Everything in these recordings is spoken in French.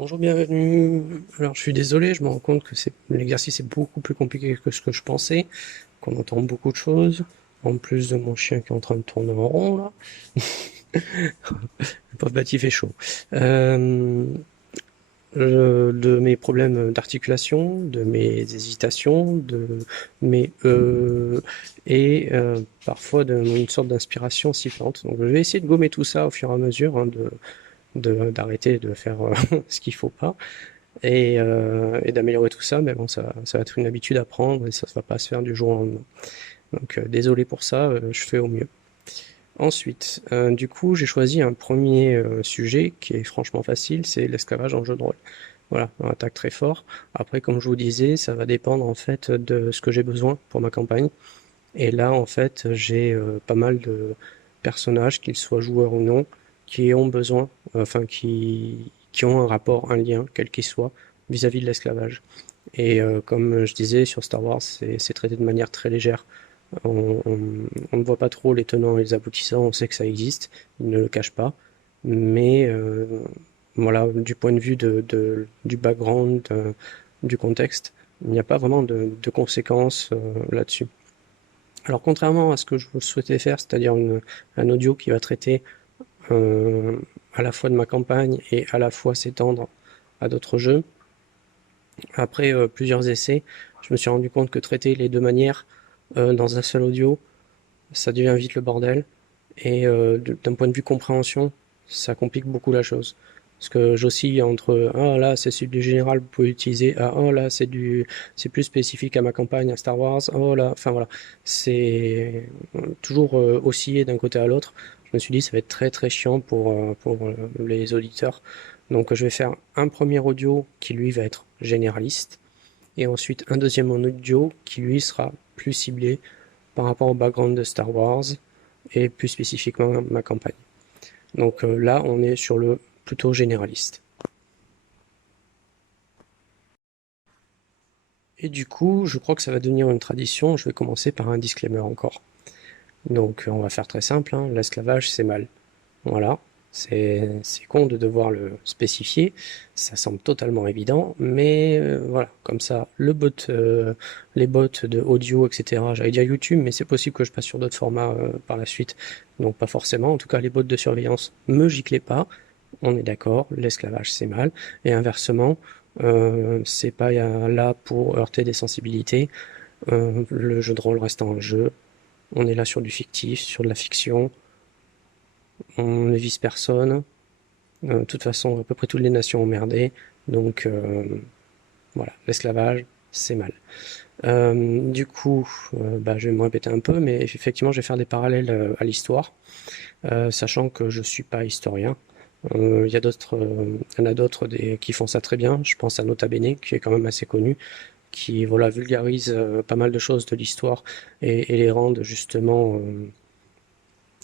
Bonjour, bienvenue. Alors, je suis désolé, je me rends compte que l'exercice est beaucoup plus compliqué que ce que je pensais, qu'on entend beaucoup de choses, en plus de mon chien qui est en train de tourner en rond, là. Le pauvre Bati fait chaud. Euh, de mes problèmes d'articulation, de mes hésitations, de mes et parfois d'une sorte d'inspiration sifflante. Donc, je vais essayer de gommer tout ça au fur et à mesure, hein, d'arrêter de faire ce qu'il faut pas et d'améliorer tout ça, mais bon, ça va être une habitude à prendre et ça ne va pas se faire du jour au lendemain. Donc désolé pour ça, je fais au mieux. Ensuite, du coup, j'ai choisi un premier sujet qui est franchement facile, c'est l'esclavage en jeu de rôle. Voilà, on attaque très fort. Après, comme je vous disais, ça va dépendre en fait de ce que j'ai besoin pour ma campagne. Et là, en fait, j'ai pas mal de personnages, qu'ils soient joueurs ou non, qui ont besoin, enfin, qui ont un rapport, un lien, quel qu'il soit, vis-à-vis de l'esclavage. Et comme je disais, sur Star Wars, c'est traité de manière très légère. On ne voit pas trop les tenants et les aboutissants, on sait que ça existe, ils ne le cachent pas. Mais voilà, du point de vue du background, du contexte, il n'y a pas vraiment de conséquences là-dessus. Alors contrairement à ce que je souhaitais faire, c'est-à-dire un audio qui va traiter euh, à la fois de ma campagne et à la fois s'étendre à d'autres jeux, après plusieurs essais, je me suis rendu compte que traiter les deux manières dans un seul audio, ça devient vite le bordel. Et d'un point de vue compréhension, ça complique beaucoup la chose. Parce que j'oscille entre ah là c'est du général, vous pouvez utiliser, ah oh, là c'est plus spécifique à ma campagne à Star Wars, oh là, enfin voilà, c'est toujours osciller d'un côté à l'autre. Je me suis dit ça va être très très chiant pour les auditeurs. Donc je vais faire un premier audio qui lui va être généraliste et ensuite un deuxième audio qui lui sera plus ciblé par rapport au background de Star Wars et plus spécifiquement ma campagne. Donc là, on est sur le plutôt généraliste. Et du coup, je crois que ça va devenir une tradition. Je vais commencer par un disclaimer encore. Donc on va faire très simple, hein. L'esclavage c'est mal. Voilà, c'est con de devoir le spécifier, ça semble totalement évident, mais voilà, comme ça, les bots de audio, etc. J'allais dire YouTube, mais c'est possible que je passe sur d'autres formats par la suite, donc pas forcément. En tout cas, les bots de surveillance, me giclez pas, on est d'accord, l'esclavage c'est mal, et inversement, c'est pas là pour heurter des sensibilités. Le jeu de rôle reste un jeu, on est là sur du fictif, sur de la fiction, on ne vise personne. De toute façon, à peu près toutes les nations ont merdé. Donc voilà, l'esclavage, c'est mal. Du coup, bah, je vais me répéter un peu, mais effectivement, je vais faire des parallèles à l'histoire, sachant que je suis pas historien. Il y en a d'autres qui font ça très bien. Je pense à Nota Bene, qui est quand même assez connu, qui voilà vulgarise pas mal de choses de l'histoire et les rendent justement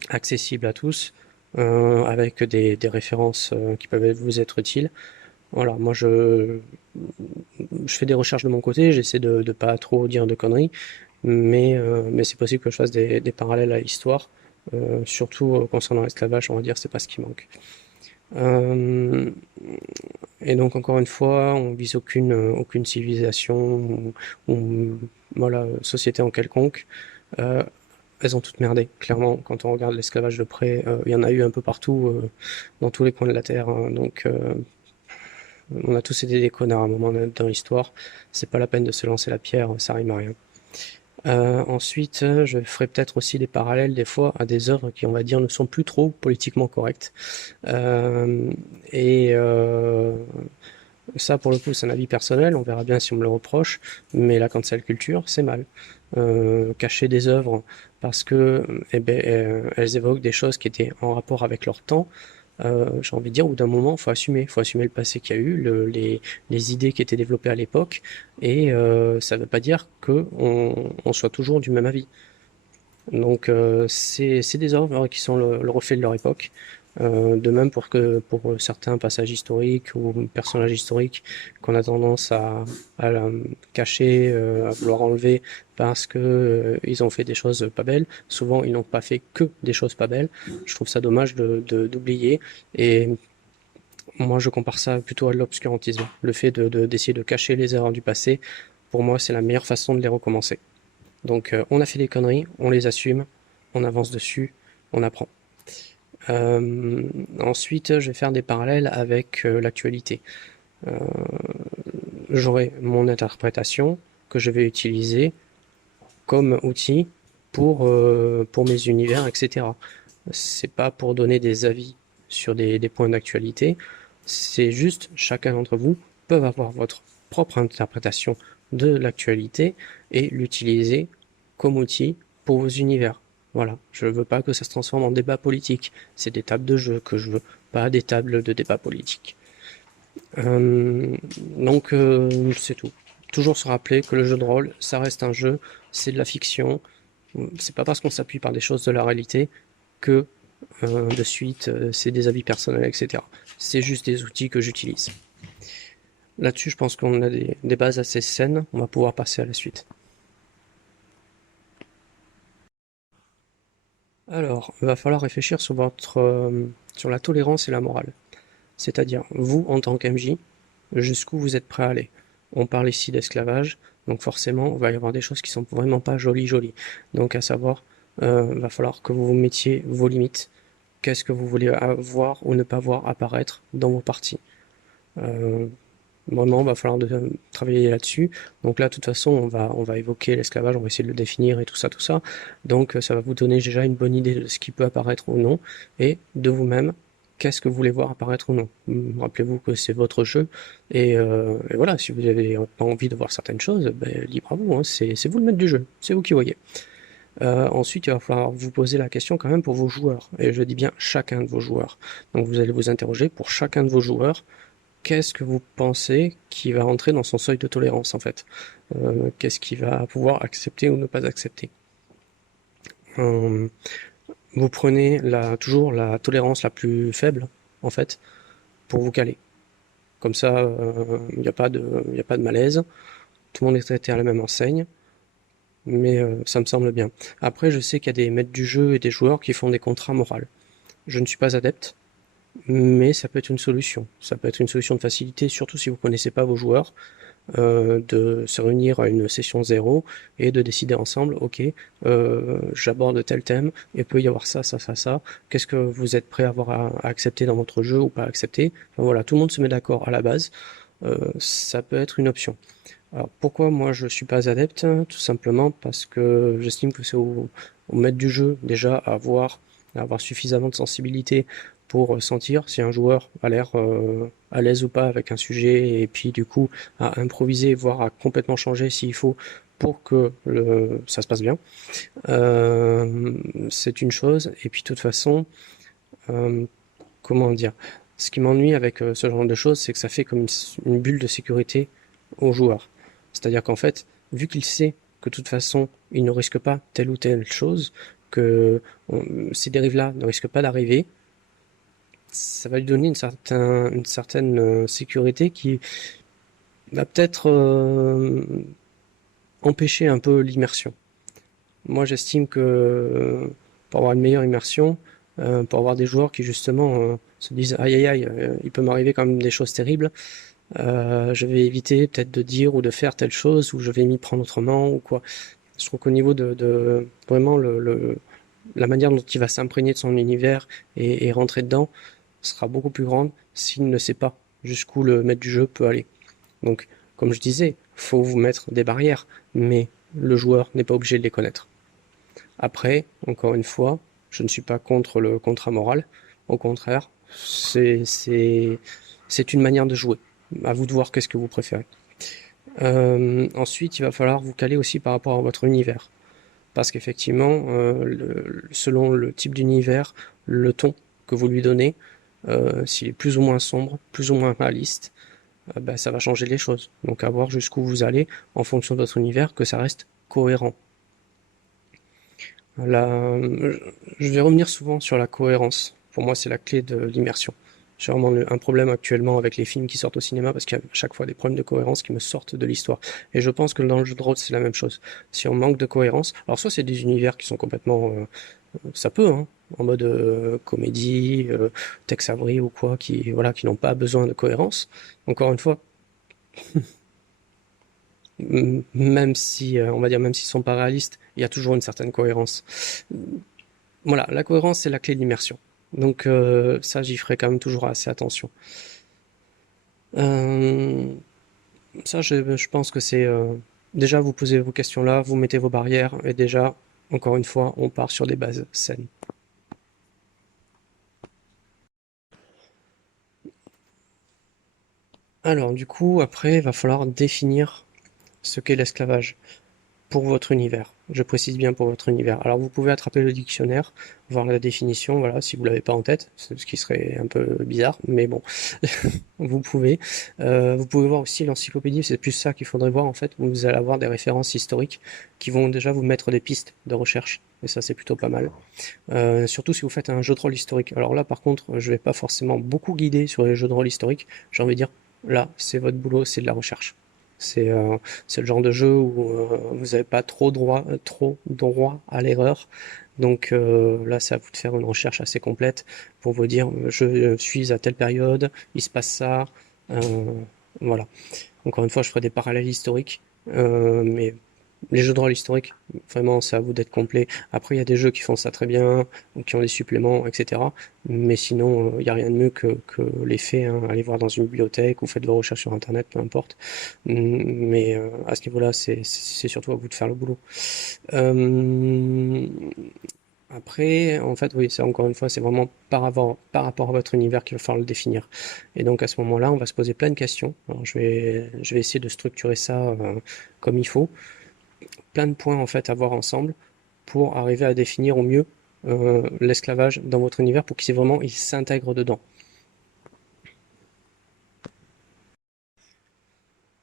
accessibles à tous, avec des références qui peuvent vous être utiles. Voilà, moi je fais des recherches de mon côté, j'essaie de pas trop dire de conneries, mais c'est possible que je fasse des parallèles à l'histoire, surtout concernant l'esclavage, on va dire, c'est pas ce qui manque. Euh, et donc encore une fois, on vise aucune civilisation ou voilà, société en quelconque. Euh, Elles ont toutes merdé, clairement. Quand on regarde l'esclavage de près, il y en a eu un peu partout, dans tous les coins de la Terre, hein. Donc on a tous été des connards à un moment dans l'histoire. C'est pas la peine de se lancer la pierre, ça rime à rien. Ensuite, je ferai peut-être aussi des parallèles des fois à des œuvres qui, on va dire, ne sont plus trop politiquement correctes. Euh, et ça, pour le coup, c'est un avis personnel. On verra bien si on me le reproche. Mais la cancel culture, c'est mal. Cacher des œuvres parce que eh ben, elles évoquent des choses qui étaient en rapport avec leur temps, j'ai envie de dire, au bout d'un moment, il faut assumer le passé qu'il y a eu, les idées qui étaient développées à l'époque, et ça ne veut pas dire qu'on soit toujours du même avis. Donc c'est des œuvres qui sont le reflet de leur époque. De même pour certains passages historiques ou personnages historiques qu'on a tendance à cacher, à vouloir enlever parce que ils ont fait des choses pas belles. Souvent ils n'ont pas fait que des choses pas belles. Je trouve ça dommage d'oublier. Et Moi, je compare ça plutôt à l'obscurantisme. Le fait d'essayer de cacher les erreurs du passé, pour moi, c'est la meilleure façon de les recommencer. Donc, on a fait des conneries, on les assume, on avance dessus, on apprend. Ensuite, je vais faire des parallèles avec l'actualité. Euh, J'aurai mon interprétation que je vais utiliser comme outil pour mes univers, etc. C'est pas pour donner des avis sur des points d'actualité, c'est juste chacun d'entre vous peut avoir votre propre interprétation de l'actualité et l'utiliser comme outil pour vos univers. Voilà, je veux pas que ça se transforme en débat politique. C'est des tables de jeu que je veux, pas des tables de débat politique. Euh, c'est tout. Toujours se rappeler que le jeu de rôle, ça reste un jeu, c'est de la fiction. C'est pas parce qu'on s'appuie par des choses de la réalité que de suite c'est des avis personnels, etc. C'est juste des outils que j'utilise. Là-dessus, je pense qu'on a des bases assez saines. On va pouvoir passer à la suite. Alors, il va falloir réfléchir sur sur la tolérance et la morale. C'est-à-dire, vous, en tant qu'MJ, jusqu'où vous êtes prêt à aller. On parle ici d'esclavage, donc forcément, il va y avoir des choses qui sont vraiment pas jolies. Donc, à savoir, va falloir que vous vous mettiez vos limites. Qu'est-ce que vous voulez voir ou ne pas voir apparaître dans vos parties. Euh, Vraiment, il va falloir travailler là-dessus. Donc là, de toute façon, on va évoquer l'esclavage, on va essayer de le définir et tout ça, tout ça. Donc ça va vous donner déjà une bonne idée de ce qui peut apparaître ou non, et de vous-même, qu'est-ce que vous voulez voir apparaître ou non. Rappelez-vous que c'est votre jeu, et voilà, si vous n'avez pas envie de voir certaines choses, ben, libre à vous, hein, c'est vous le maître du jeu, c'est vous qui voyez. Ensuite, il va falloir vous poser la question quand même pour vos joueurs, et je dis bien chacun de vos joueurs. Donc vous allez vous interroger pour chacun de vos joueurs, qu'est-ce que vous pensez qui va rentrer dans son seuil de tolérance en fait? Qu'est-ce qu'il va pouvoir accepter ou ne pas accepter? Euh, Vous prenez toujours la tolérance la plus faible en fait pour vous caler. Comme ça, il n'y a pas y a pas de malaise. Tout le monde est traité à la même enseigne, mais ça me semble bien. Après, je sais qu'il y a des maîtres du jeu et des joueurs qui font des contrats moraux. Je ne suis pas adepte, mais ça peut être une solution. Ça peut être une solution de facilité, surtout si vous ne connaissez pas vos joueurs, de se réunir à une session zéro et de décider ensemble, ok, j'aborde tel thème, et peut y avoir ça, ça, ça, ça. Qu'est-ce que vous êtes prêt à avoir à accepter dans votre jeu ou pas accepter? Enfin, voilà, tout le monde se met d'accord à la base. Ça peut être une option. Alors pourquoi moi je suis pas adepte? Tout simplement parce que j'estime que c'est au maître du jeu déjà à avoir suffisamment de sensibilité pour sentir si un joueur a l'air à l'aise ou pas avec un sujet et puis du coup à improviser, voire à complètement changer s'il faut pour que ça se passe bien. C'est une chose. Et puis de toute façon, euh, comment dire? Ce qui m'ennuie avec ce genre de choses, c'est que ça fait comme une bulle de sécurité au joueur. C'est-à-dire qu'en fait, vu qu'il sait que de toute façon, il ne risque pas telle ou telle chose, que ces dérives-là ne risquent pas d'arriver, ça va lui donner une certaine sécurité qui va peut-être empêcher un peu l'immersion. Moi, j'estime que pour avoir une meilleure immersion, pour avoir des joueurs qui justement se disent aïe aïe aïe, il peut m'arriver quand même des choses terribles, je vais éviter peut-être de dire ou de faire telle chose, ou je vais m'y prendre autrement, ou quoi. Je trouve qu'au niveau de vraiment la manière dont il va s'imprégner de son univers et rentrer dedans sera beaucoup plus grande s'il ne sait pas jusqu'où le maître du jeu peut aller. Donc, comme je disais, faut vous mettre des barrières, mais le joueur n'est pas obligé de les connaître. Après, encore une fois, je ne suis pas contre le contrat moral. Au contraire, c'est une manière de jouer. À vous de voir qu'est-ce que vous préférez. Ensuite, il va falloir vous caler aussi par rapport à votre univers. Parce qu'effectivement, selon le type d'univers, le ton que vous lui donnez, s'il est plus ou moins sombre, plus ou moins réaliste, ben, ça va changer les choses. Donc à voir jusqu'où vous allez en fonction de votre univers, que ça reste cohérent. La, je vais revenir souvent sur la cohérence. Pour moi, c'est la clé de l'immersion. J'ai vraiment un problème actuellement avec les films qui sortent au cinéma parce qu'il y a à chaque fois des problèmes de cohérence qui me sortent de l'histoire. Et je pense que dans le jeu de rôle, c'est la même chose. Si on manque de cohérence, alors soit c'est des univers qui sont complètement, ça peut, hein. en mode comédie, Tex Avery ou quoi, qui voilà, qui n'ont pas besoin de cohérence. Encore une fois, même si on va dire même s'ils sont pas réalistes, il y a toujours une certaine cohérence. Voilà, la cohérence c'est la clé de l'immersion. Donc ça, j'y ferai quand même toujours assez attention. Euh, Ça, je pense que c'est déjà vous posez vos questions là, vous mettez vos barrières et déjà, encore une fois, on part sur des bases saines. Alors, du coup, après, il va falloir définir ce qu'est l'esclavage pour votre univers. Je précise bien pour votre univers. Alors, vous pouvez attraper le dictionnaire, voir la définition, voilà, si vous l'avez pas en tête, ce qui serait un peu bizarre, mais bon, vous pouvez. Vous pouvez voir aussi l'encyclopédie, c'est plus ça qu'il faudrait voir en fait. Vous allez avoir des références historiques qui vont déjà vous mettre des pistes de recherche. Et ça, c'est plutôt pas mal. Surtout si vous faites un jeu de rôle historique. Alors là, par contre, je vais pas forcément beaucoup guider sur les jeux de rôle historiques. J'ai envie de dire, là, c'est votre boulot, c'est de la recherche. C'est c'est le genre de jeu où vous n'avez pas trop droit à l'erreur. Donc là, c'est à vous de faire une recherche assez complète pour vous dire, je suis à telle période, il se passe ça. euh, voilà. Encore une fois, je ferai des parallèles historiques, mais les jeux de rôle historiques, vraiment, c'est à vous d'être complet. Après, il y a des jeux qui font ça très bien, ou qui ont des suppléments, etc. Mais sinon, il n'y a rien de mieux que les faits, hein. Allez voir dans une bibliothèque ou faites vos recherches sur Internet, peu importe. Mais à ce niveau-là, c'est surtout à vous de faire le boulot. Euh, Après, en fait, oui, c'est encore une fois, c'est vraiment par rapport à votre univers qu'il va falloir le définir. Et donc à ce moment-là, on va se poser plein de questions. Alors je vais essayer de structurer ça comme il faut. Plein de points en fait à voir ensemble pour arriver à définir au mieux l'esclavage dans votre univers pour qu'il vraiment il s'intègre dedans.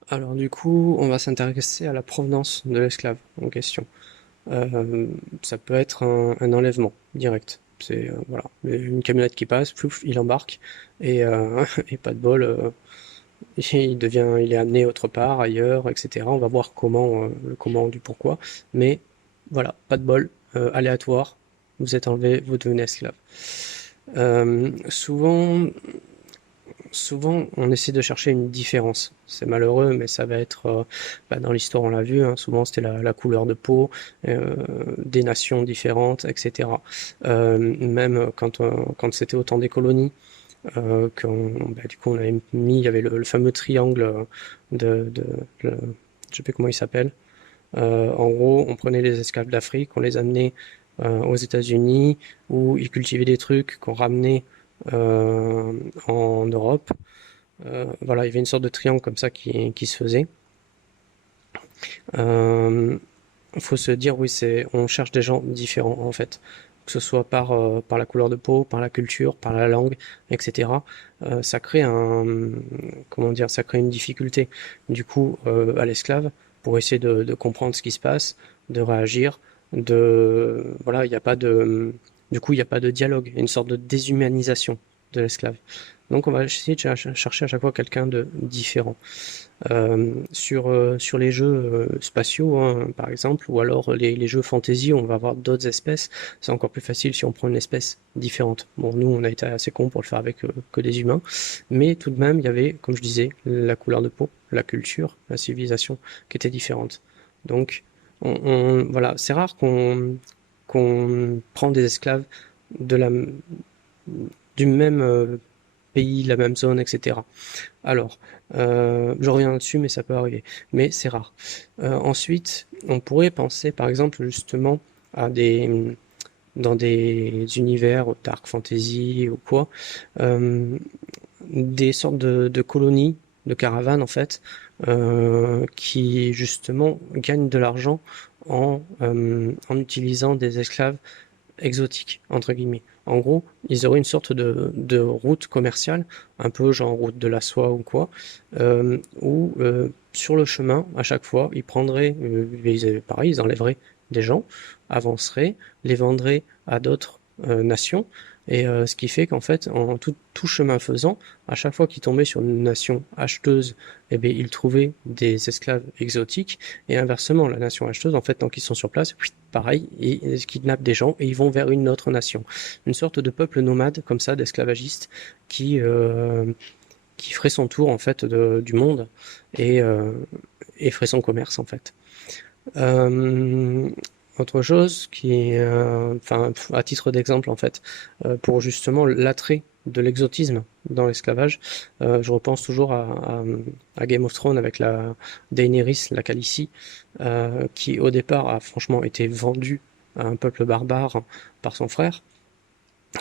Alors du coup, on va s'intéresser à la provenance de l'esclave en question. Euh, Ça peut être un enlèvement direct. C'est voilà, une camionnette qui passe, plouf, il embarque et, et pas de bol, il est amené autre part, ailleurs, etc. On va voir comment, le comment du pourquoi, mais voilà, pas de bol, aléatoire. Vous êtes enlevé, vous devenez esclave. Souvent, souvent, on essaie de chercher une différence. C'est malheureux, mais ça va être, bah, dans l'histoire, on l'a vu, hein, souvent c'était la couleur de peau, des nations différentes, etc. Même quand c'était au temps des colonies, bah, du coup, on avait mis, il y avait le fameux triangle de le- je sais plus comment il s'appelle. En gros, on prenait les esclaves d'Afrique, on les amenait aux États-Unis, où ils cultivaient des trucs qu'on ramenait euh, en Europe. Voilà, il y avait une sorte de triangle comme ça qui se faisait. Euh, faut se dire, oui, on cherche des gens différents en fait, que ce soit par la couleur de peau, par la culture, par la langue, etc. Ça crée comment dire, ça crée une difficulté. Du coup, à l'esclave, pour essayer de comprendre ce qui se passe, de réagir, voilà, il n'y a pas de, du coup, il n'y a pas de dialogue, il y a une sorte de déshumanisation de l'esclave. Donc, on va essayer de chercher à chaque fois quelqu'un de différent. Sur les jeux spatiaux, hein, par exemple, ou alors les jeux fantasy, on va avoir d'autres espèces. C'est encore plus facile si on prend une espèce différente. Bon, nous, on a été assez cons pour le faire avec que des humains, mais tout de même, il y avait, comme je disais, la couleur de peau, la culture, la civilisation qui était différente. Donc, voilà, c'est rare qu'on prend des esclaves de du même pays, la même zone, etc. Alors, je reviens là-dessus, mais ça peut arriver. Mais c'est rare. Ensuite, on pourrait penser, par exemple, justement, à dans des univers dark fantasy ou quoi, euh, des sortes de colonies, de caravanes en fait, qui justement gagnent de l'argent en utilisant des esclaves exotiques, entre guillemets. En gros, ils auraient une sorte de route commerciale, un peu genre route de la soie ou quoi, où sur le chemin, à chaque fois, ils prendraient, pareil, ils enlèveraient des gens, avanceraient, les vendraient à d'autres nations, Et ce qui fait qu'en fait, en tout chemin faisant, à chaque fois qu'il tombait sur une nation acheteuse, eh bien, il trouvait des esclaves exotiques, et inversement, la nation acheteuse, en fait, tant qu'ils sont sur place, pareil, ils kidnappent des gens et ils vont vers une autre nation. Une sorte de peuple nomade, comme ça, d'esclavagistes, qui ferait son tour, en fait, du monde, et, euh, et ferait son commerce, en fait. Euh, Autre chose qui, enfin, à titre d'exemple en fait, pour justement l'attrait de l'exotisme dans l'esclavage, je repense toujours à Game of Thrones avec la Daenerys, la Khaleesi, qui au départ a franchement été vendue à un peuple barbare par son frère.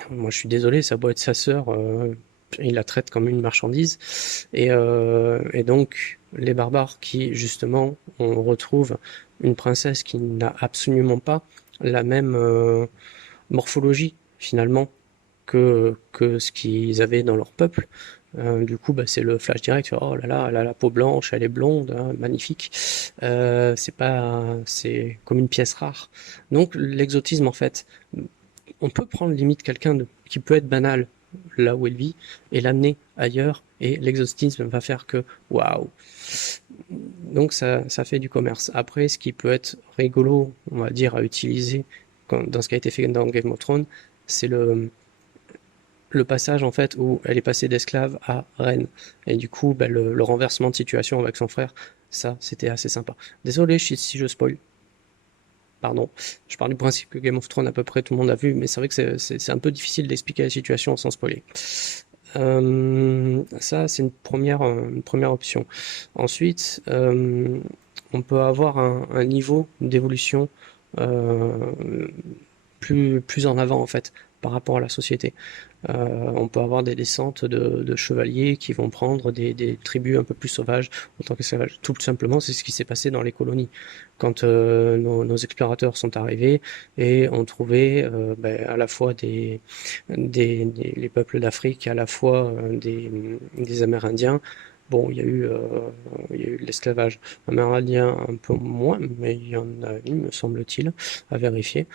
Moi, je suis désolé, ça doit être sa sœur, il la traite comme une marchandise, et donc les barbares qui justement on retrouve une princesse qui n'a absolument pas la même morphologie finalement que ce qu'ils avaient dans leur peuple. Du coup, bah, c'est le flash direct. Oh là là, elle a la peau blanche, elle est blonde, hein, magnifique. C'est pas, c'est comme une pièce rare. Donc l'exotisme en fait, on peut prendre limite quelqu'un qui peut être banal là où il vit et l'amener ailleurs, et l'exotisme va faire que waouh. Donc ça fait du commerce. Après, ce qui peut être rigolo, on va dire, à utiliser dans ce qui a été fait dans Game of Thrones, c'est le passage en fait où elle est passée d'esclave à reine, et du coup bah, le renversement de situation avec son frère, ça c'était assez sympa. Désolé si je spoil, pardon. Je pars du principe que Game of Thrones, à peu près tout le monde a vu, mais c'est vrai que c'est un peu difficile d'expliquer la situation sans spoiler. Ça, c'est une première option. Ensuite, on peut avoir un niveau d'évolution euh, plus en avant, en fait, par rapport à la société. On peut avoir des descentes de chevaliers qui vont prendre des tribus un peu plus sauvages en tant que sauvages. Tout simplement, c'est ce qui s'est passé dans les colonies. Quand nos explorateurs sont arrivés et ont trouvé ben, à la fois les peuples d'Afrique, à la fois des Amérindiens. Bon, il y a eu de l'esclavage amérindien un peu moins, mais il y en a eu, me semble-t-il, à vérifier.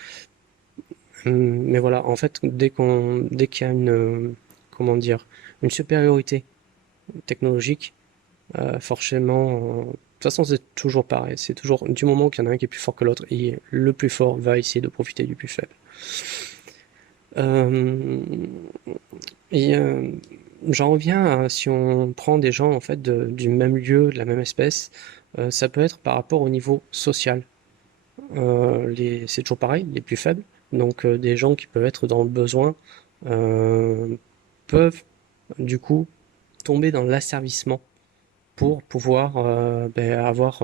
Mais voilà, en fait, dès qu'il y a comment dire, une supériorité technologique, forcément, de toute façon, c'est toujours pareil. C'est toujours du moment qu'il y en a un qui est plus fort que l'autre, et le plus fort va essayer de profiter du plus faible. Euh, et j'en reviens à si on prend des gens en fait du même lieu, de la même espèce, ça peut être par rapport au niveau social. C'est toujours pareil, les plus faibles, donc des gens qui peuvent être dans le besoin, euh, peuvent du coup tomber dans l'asservissement pour pouvoir ben, avoir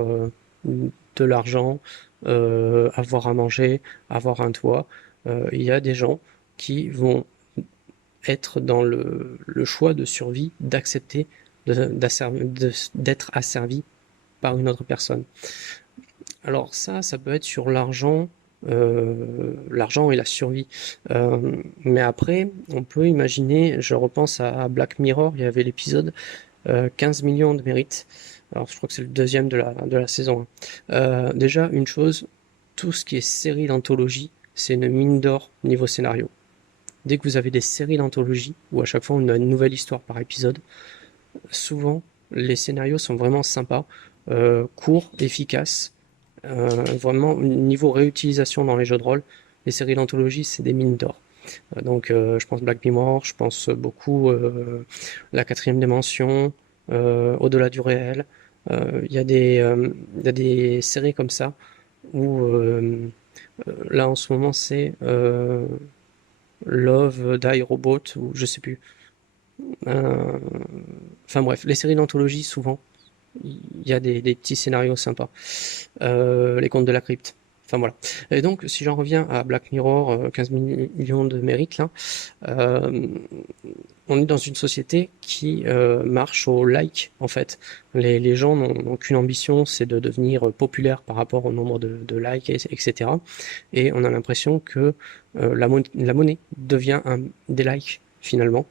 de l'argent, avoir à manger, avoir un toit. Il y a des gens qui vont être dans le choix de survie d'accepter d'être asservi par une autre personne. Alors ça peut être sur l'argent et la survie. Mais après, on peut imaginer, je repense à Black Mirror, il y avait l'épisode 15 millions de mérites. Alors je crois que c'est le deuxième de la saison 1. Déjà, une chose, tout ce qui est série d'anthologie, c'est une mine d'or niveau scénario. Dès que vous avez des séries d'anthologie, où à chaque fois on a une nouvelle histoire par épisode, souvent les scénarios sont vraiment sympas, courts, efficaces, vraiment niveau réutilisation dans les jeux de rôle. Les séries d'anthologie, c'est des mines d'or. Donc je pense Black Mirror, je pense beaucoup La Quatrième Dimension, Au-delà du réel. Il y a des séries comme ça où là en ce moment c'est Love, Die Robot ou je sais plus. Euh, Enfin bref, les séries d'anthologie souvent il y a des petits scénarios sympas. Les contes de la crypte. Enfin voilà. Et donc, si j'en reviens à Black Mirror, 15 millions de mérites là, euh, on est dans une société qui marche au like en fait. Les gens n'ont qu'une ambition, c'est de devenir populaire par rapport au nombre de likes, etc. Et on a l'impression que la monnaie devient des likes finalement.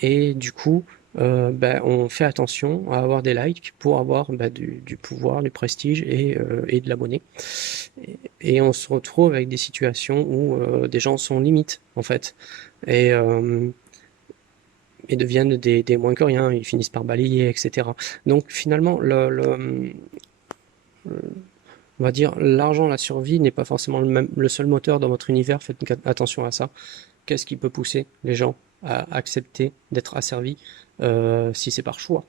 Et du coup, ben, on fait attention à avoir des likes pour avoir ben, du pouvoir, du prestige et de la monnaie. Et on se retrouve avec des situations où des gens sont limites, en fait, et, euh, et deviennent des moins que rien, ils finissent par balayer, etc. Donc finalement, on va dire l'argent, la survie n'est pas forcément le seul moteur dans votre univers, faites attention à ça. Qu'est-ce qui peut pousser les gens à accepter d'être asservis si c'est par choix?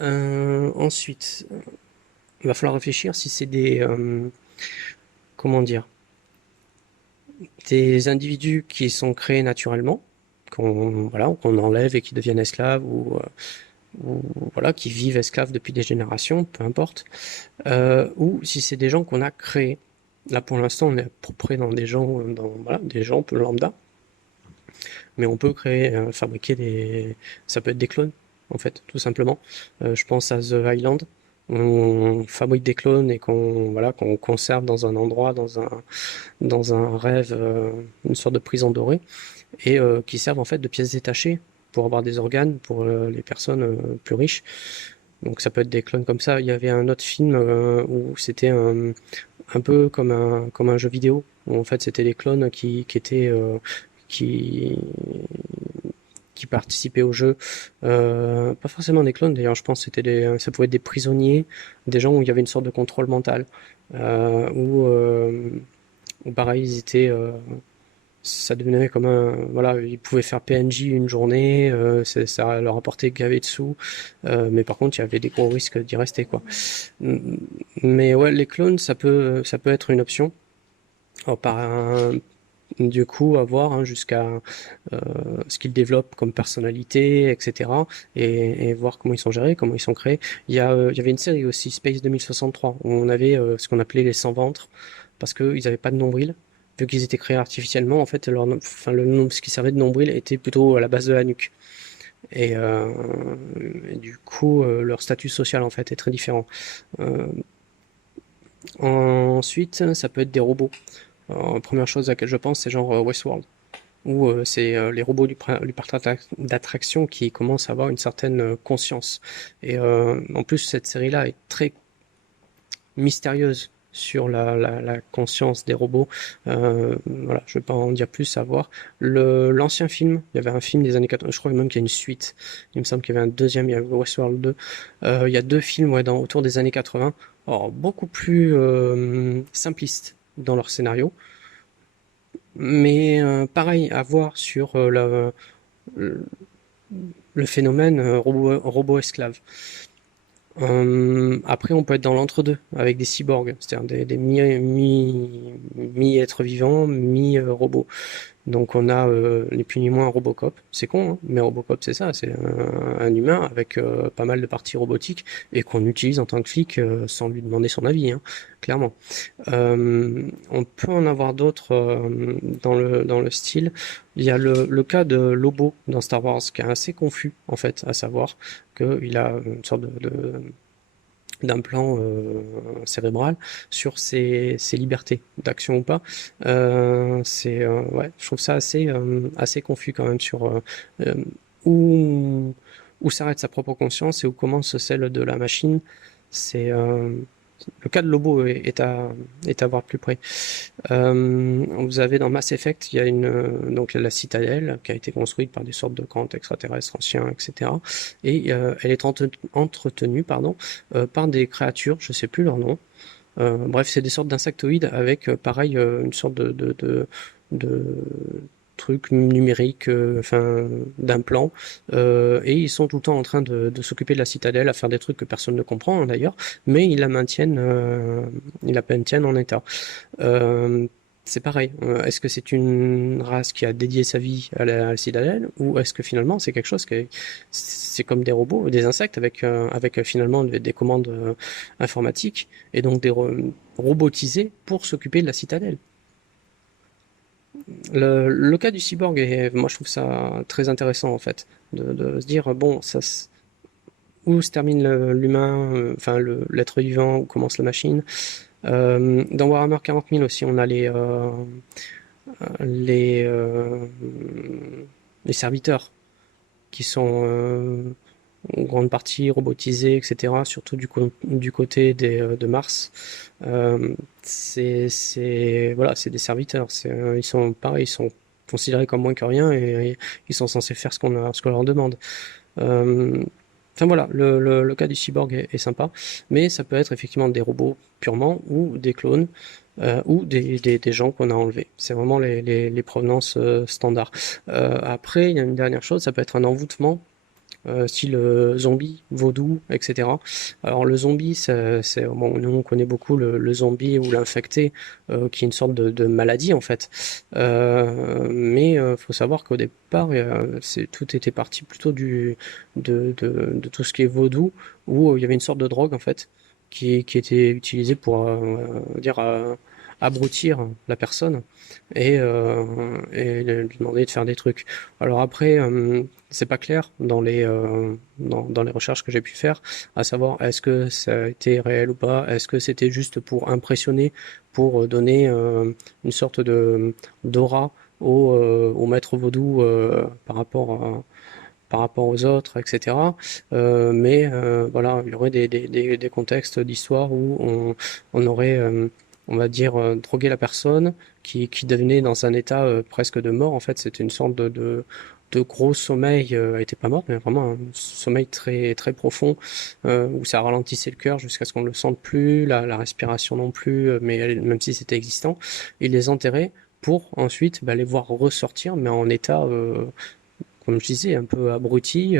Ensuite, il va falloir réfléchir si c'est comment dire, des individus qui sont créés naturellement, qu'on enlève et qui deviennent esclaves ou voilà, qui vivent esclaves depuis des générations, peu importe, ou si c'est des gens qu'on a créés. Là, pour l'instant, on est à peu près dans des gens, voilà, des gens peu lambda, mais on peut créer, fabriquer ça peut être des clones, en fait, tout simplement. Je pense à The Island, où on fabrique des clones et qu'on conserve dans un endroit, dans un rêve, une sorte de prison dorée, et qui servent en fait de pièces détachées pour avoir des organes pour les personnes plus riches. Donc ça peut être des clones comme ça. Il y avait un autre film où c'était un peu comme un jeu vidéo, où en fait c'était des clones qui, qui participaient au jeu. Pas forcément des clones d'ailleurs, je pense que ça pouvait être des prisonniers, des gens où il y avait une sorte de contrôle mental. Où pareil, ça devenait comme voilà, ils pouvaient faire PNJ une journée, ça leur apportait gavé de sous, mais par contre, il y avait des gros risques d'y rester, quoi. Mais ouais, les clones, ça peut être une option. Alors, du coup, à voir hein, jusqu'à euh, ce qu'ils développent comme personnalité, etc. Et voir comment ils sont gérés, comment ils sont créés. Il y avait une série aussi, Space 2063, où on avait ce qu'on appelait les sans-ventre, parce qu'ils n'avaient pas de nombril. Vu qu'ils étaient créés artificiellement, en fait, ce qui servait de nombril était plutôt à la base de la nuque. Et, euh, et du coup, leur statut social, en fait, est très différent. Euh, Ensuite, ça peut être des robots. Alors, première chose à laquelle je pense, c'est genre Westworld, où c'est les robots du parc d'attraction qui commencent à avoir une certaine conscience. Et en plus, cette série-là est très mystérieuse sur la conscience des robots. Voilà, je ne vais pas en dire plus à voir. L'ancien film, il y avait un film des années 80, je crois même qu'il y a une suite. Il me semble qu'il y avait un deuxième, il y avait Westworld 2. Il y a deux films ouais, autour des années 80, alors, beaucoup plus simplistes dans leur scénario. Mais pareil, à voir sur le phénomène robot-esclave. Après, on peut être dans l'entre-deux, avec des cyborgs, c'est-à-dire des mi-êtres vivants, mi-robots. Donc on a ni plus ni moins Robocop, c'est con, hein, mais Robocop c'est ça, c'est un humain avec pas mal de parties robotiques et qu'on utilise en tant que flic sans lui demander son avis, hein, clairement. On peut en avoir d'autres dans le style. Il y a le cas de Lobo dans Star Wars qui est assez confus en fait, à savoir qu'il a une sorte d'implant cérébral sur ses libertés d'action ou pas. Ouais, je trouve ça assez confus quand même sur euh, où, où s'arrête sa propre conscience et où commence celle de la machine. C'est le cas de Lobo est à voir de plus près. Vous avez dans Mass Effect, il y a donc la citadelle qui a été construite par des sortes de grands extraterrestres anciens, etc. Et elle est entretenue, pardon, par des créatures, je sais plus leur nom. Bref, c'est des sortes d'insectoïdes avec, pareil, une sorte de truc numérique, enfin d'implants, et ils sont tout le temps en train de s'occuper de la citadelle, à faire des trucs que personne ne comprend hein, d'ailleurs, mais ils la maintiennent en état. Euh, c'est pareil. Est-ce que c'est une race qui a dédié sa vie à la citadelle ou est-ce que finalement c'est quelque chose c'est comme des robots, des insectes avec finalement des commandes informatiques et donc robotisés pour s'occuper de la citadelle. Le cas du cyborg moi je trouve ça très intéressant en fait de se dire bon où se termine l'humain, enfin l'être vivant, où commence la machine. Dans Warhammer 40 000 aussi, on a les, euh, les serviteurs. qui sont en grande partie robotisés, etc., surtout du côté de Mars. Voilà, c'est des serviteurs. Ils sont pareils, ils sont considérés comme moins que rien et ils sont censés faire ce qu'on leur demande. Euh, Enfin voilà, le cas du cyborg est sympa, mais ça peut être effectivement des robots purement ou des clones ou des gens qu'on a enlevés. C'est vraiment les provenances standards. Après, il y a une dernière chose, ça peut être un envoûtement style zombie, vaudou, etc. Alors le zombie, bon, nous on connaît beaucoup le zombie ou l'infecté, qui est une sorte de maladie en fait. Mais faut savoir qu'au départ, tout était parti plutôt de tout ce qui est vaudou, où il y avait une sorte de drogue en fait, qui était utilisée pour dire abrutir la personne et lui demander de faire des trucs. Alors après, c'est pas clair dans les recherches que j'ai pu faire, à savoir est-ce que ça a été réel ou pas, est-ce que c'était juste pour impressionner, pour donner une sorte de d'aura au maître vaudou par rapport aux autres, etc. Mais voilà, il y aurait des contextes d'histoire où on aurait, on va dire, drogué la personne qui devenait dans un état presque de mort. En fait, c'était une sorte de gros sommeil. Elle était pas morte, mais vraiment un sommeil très très profond où ça ralentissait le cœur jusqu'à ce qu'on ne le sente plus, la respiration non plus, même si c'était existant. Il les enterrait pour ensuite les voir ressortir, mais en état comme je disais, un peu abrutis,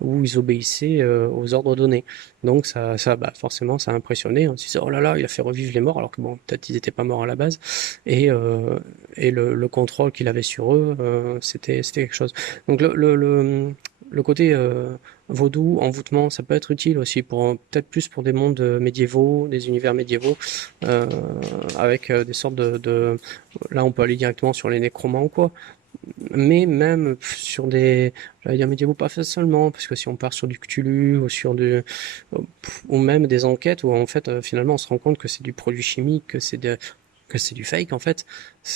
où ils obéissaient aux ordres donnés. Donc forcément, ça a impressionné. On se disait, oh là là, il a fait revivre les morts, alors que bon, peut-être ils n'étaient pas morts à la base. Et, euh, et le contrôle qu'il avait sur eux, c'était quelque chose. Donc le côté vaudou, envoûtement, ça peut être utile aussi pour peut-être plus pour des mondes médiévaux, des univers médiévaux, euh, avec des sortes là on peut aller directement sur les nécromants ou quoi, mais même sur j'allais dire médiévaux, pas seulement, parce que si on part sur du Cthulhu ou ou même des enquêtes où en fait finalement on se rend compte que c'est du produit chimique, que c'est du fake en fait,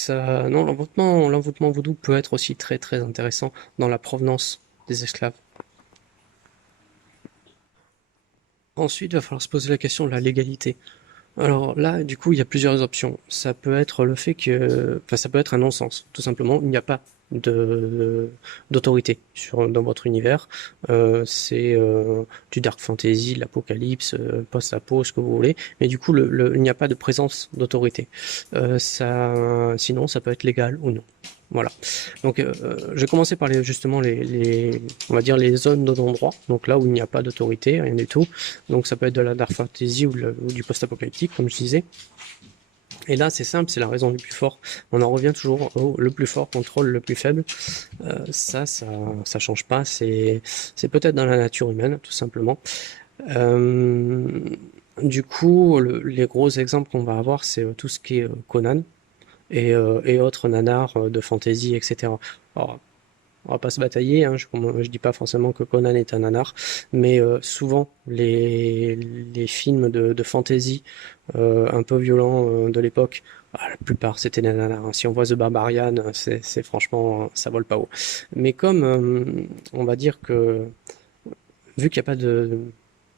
non, l'envoûtement vaudou peut être aussi très très intéressant dans la provenance des esclaves. Ensuite, il va falloir se poser la question de la légalité. Alors là, du coup, il y a plusieurs options. Ça peut être le fait ça peut être un non-sens. Tout simplement, il n'y a pas de d'autorité dans votre univers. C'est du dark fantasy, de l'apocalypse, post-apo, ce que vous voulez. Mais du coup, il n'y a pas de présence d'autorité. Sinon, ça peut être légal ou non. Voilà. Donc, je vais commencer par justement on va dire les zones de non-droit. Donc là où il n'y a pas d'autorité, rien du tout. Donc ça peut être de la dark fantasy ou du post-apocalyptique, comme je disais. Et là, c'est simple, c'est la raison du plus fort. On en revient toujours au le plus fort contrôle le plus faible. Ça change pas. C'est peut-être dans la nature humaine, tout simplement. Euh, du coup, les gros exemples qu'on va avoir, c'est tout ce qui est Conan et autres nanars de fantasy, etc. Alors, on va pas se batailler, hein, je dis pas forcément que Conan est un nanar, mais souvent les films de fantasy un peu violents de l'époque, la plupart c'était des nanars, hein. Si on voit The Barbarian, c'est franchement, ça vole pas haut. Mais comme on va dire que vu qu'il n'y a pas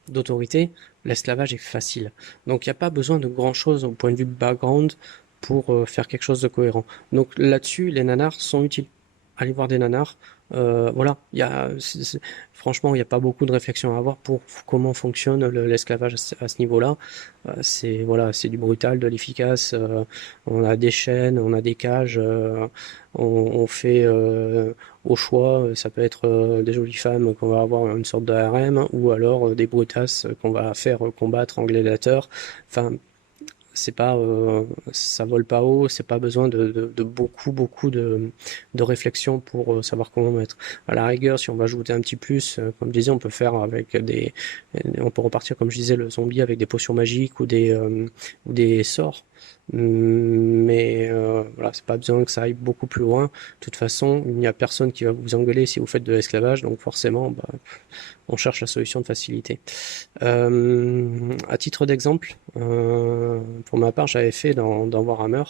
d'autorité, l'esclavage est facile. Donc il n'y a pas besoin de grand chose au point de vue background pour faire quelque chose de cohérent. Donc là-dessus, les nanars sont utiles. Allez voir des nanars. Voilà, franchement, il n'y a pas beaucoup de réflexion à avoir pour comment fonctionne l'esclavage à ce niveau-là. C'est du brutal, de l'efficace. On a des chaînes, on a des cages. On fait au choix. Ça peut être des jolies femmes qu'on va avoir une sorte de harem, ou alors des brutasses qu'on va faire combattre en gladiateur. Enfin, c'est pas ça vole pas haut, c'est pas besoin de beaucoup de réflexion pour savoir comment mettre. À la rigueur, si on va ajouter un petit plus, comme je disais, on peut faire avec on peut repartir comme je disais le zombie avec des potions magiques ou des sorts. Mais voilà, c'est pas besoin que ça aille beaucoup plus loin. De toute façon, il n'y a personne qui va vous engueuler si vous faites de l'esclavage, donc forcément, on cherche la solution de facilité. À titre d'exemple, pour ma part, j'avais fait dans Warhammer,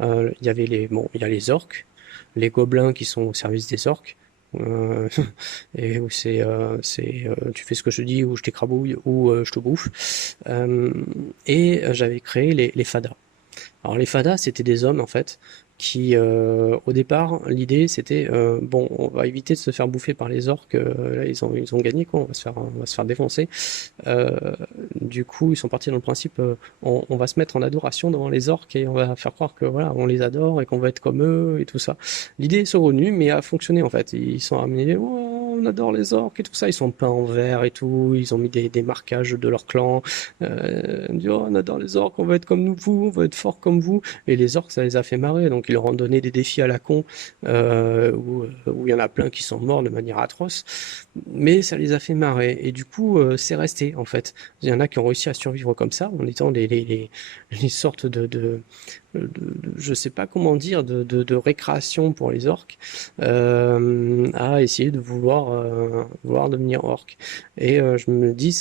il y a les orques, les gobelins qui sont au service des orques, et où tu fais ce que je te dis, ou je t'écrabouille, ou je te bouffe. Et j'avais créé les fadas. Alors les fadas, c'était des hommes en fait qui, au départ, l'idée c'était bon, on va éviter de se faire bouffer par les orques. Là, ils ont gagné quoi, on va se faire défoncer. Euh, du coup, ils sont partis dans le principe, on va se mettre en adoration devant les orques et on va faire croire que voilà, on les adore et qu'on va être comme eux et tout ça. L'idée est saugrenue, mais a fonctionné en fait. Ils sont amenés, oh, on adore les orques et tout ça. Ils sont peints en vert et tout. Ils ont mis des marquages de leur clan. Ils disent, oh, on adore les orques, on va être comme vous, on va être fort comme vous. Et les orques, ça les a fait marrer. Donc ils leur ont donné des défis à la con, où il y en a plein qui sont morts de manière atroce. Mais ça les a fait marrer. Et du coup, c'est resté en fait. Il y en a qui ont réussi à survivre comme ça, en étant les sortes je sais pas comment dire, de récréation pour les orques, à essayer de vouloir devenir orque. Et je me dis, si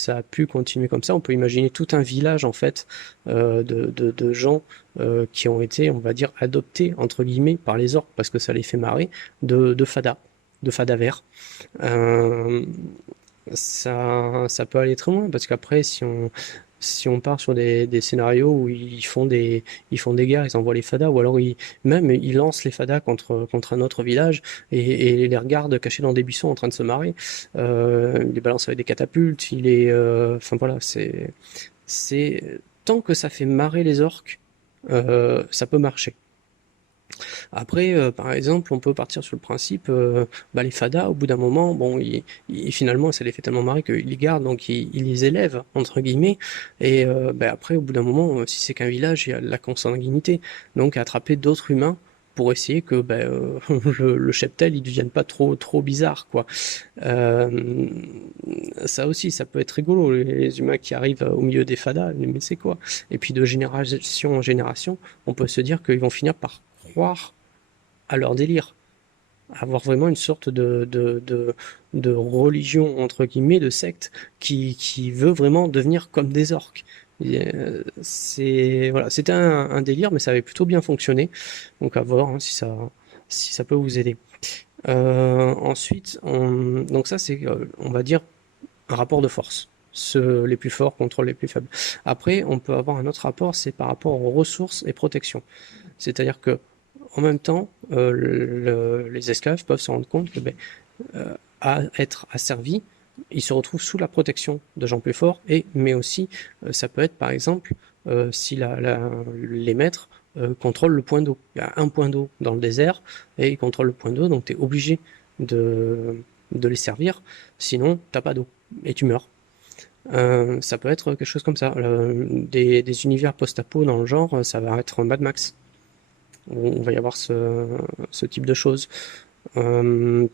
ça a pu continuer comme ça, on peut imaginer tout un village en fait, de gens qui ont été, on va dire, adoptés entre guillemets par les orques parce que ça les fait marrer, de fada vert. Euh, ça peut aller très loin parce qu'après, si on part sur des scénarios où ils font des guerres, ils envoient les fadas, ou alors même ils lancent les fadas contre un autre village et les regardent cachés dans des buissons en train de se marrer. Ils les balancent avec des catapultes. Enfin voilà, c'est tant que ça fait marrer les orques, ça peut marcher. Après, par exemple, on peut partir sur le principe, bah, les fadas, au bout d'un moment, bon, finalement, ça les fait tellement marrer qu'ils les gardent, donc ils les élèvent, entre guillemets, et bah, après, au bout d'un moment, si c'est qu'un village, il y a de la consanguinité, donc attraper d'autres humains pour essayer que bah, le cheptel, il devienne pas trop bizarre, quoi. Euh, Ça aussi, ça peut être rigolo, les humains qui arrivent au milieu des fadas, mais c'est quoi? Et puis de génération en génération, on peut se dire qu'ils vont finir par croire à leur délire, avoir vraiment une sorte de religion, entre guillemets, de secte, qui veut vraiment devenir comme des orques. Voilà, c'était un délire, mais ça avait plutôt bien fonctionné. Donc à voir hein, si ça peut vous aider. Ensuite, donc ça c'est, on va dire, un rapport de force. Les plus forts contre les plus faibles. Après, on peut avoir un autre rapport, c'est par rapport aux ressources et protection. C'est-à-dire que en même temps, les esclaves peuvent se rendre compte que à être asservis, ils se retrouvent sous la protection de gens plus forts, mais aussi ça peut être par exemple si les maîtres contrôlent le point d'eau. Il y a un point d'eau dans le désert et ils contrôlent le point d'eau, donc tu es obligé de, de les servir, sinon t'as pas d'eau et tu meurs. Ça peut être quelque chose comme ça. Des univers post-apo dans le genre, ça va être Mad Max. On va y avoir ce type de choses. Euh,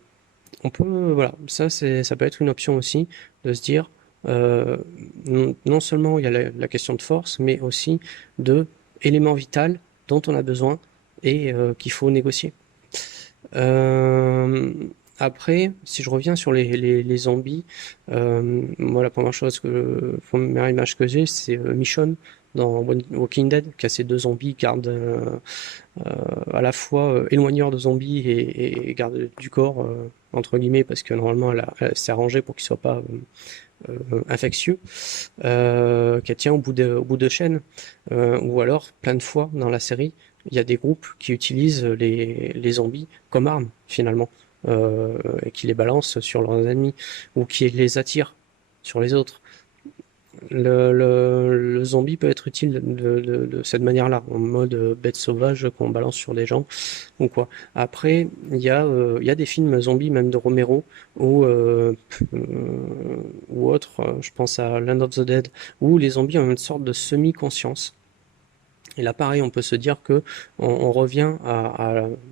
voilà, ça peut être une option aussi de se dire, non seulement il y a la question de force, mais aussi de éléments vitaux dont on a besoin et qu'il faut négocier. Euh, Après, si je reviens sur les zombies, moi la première chose première image que j'ai, c'est Michonne dans Walking Dead, qui a ces deux zombies garde à la fois éloigneur de zombies et garde du corps entre guillemets parce que normalement elle s'est arrangée pour qu'il soit pas infectieux, qu'elle tient au bout de chaîne, ou alors plein de fois dans la série il y a des groupes qui utilisent les zombies comme armes finalement, et qui les balancent sur leurs ennemis ou qui les attirent sur les autres. Le zombie peut être utile de cette manière-là, en mode bête sauvage qu'on balance sur des gens ou quoi. Après, il y a des films zombies, même de Romero, ou autres, je pense à Land of the Dead, où les zombies ont une sorte de semi-conscience. Et là, pareil, on peut se dire que on revient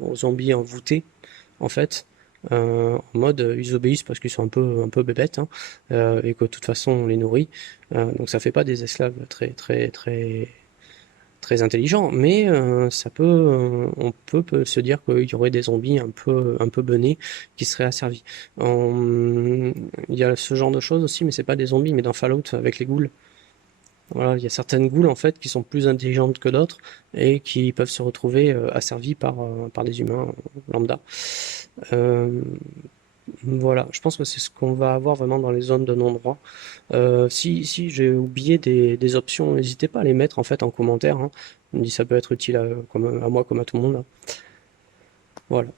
aux zombies envoûtés, en fait, en mode ils obéissent parce qu'ils sont un peu bébêtes, hein, et que de toute façon on les nourrit. Donc ça fait pas des esclaves très très très très intelligents, mais on peut se dire qu'il y aurait des zombies un peu benets qui seraient asservis. Il y a ce genre de choses aussi, mais c'est pas des zombies, mais dans Fallout avec les ghouls. Voilà, il y a certaines goules en fait qui sont plus intelligentes que d'autres et qui peuvent se retrouver asservies par des humains lambda. Euh, voilà, je pense que c'est ce qu'on va avoir vraiment dans les zones de non-droit. Si j'ai oublié des options, n'hésitez pas à les mettre en fait en commentaire, hein. On me dit ça peut être utile à moi comme à tout le monde, hein. Voilà.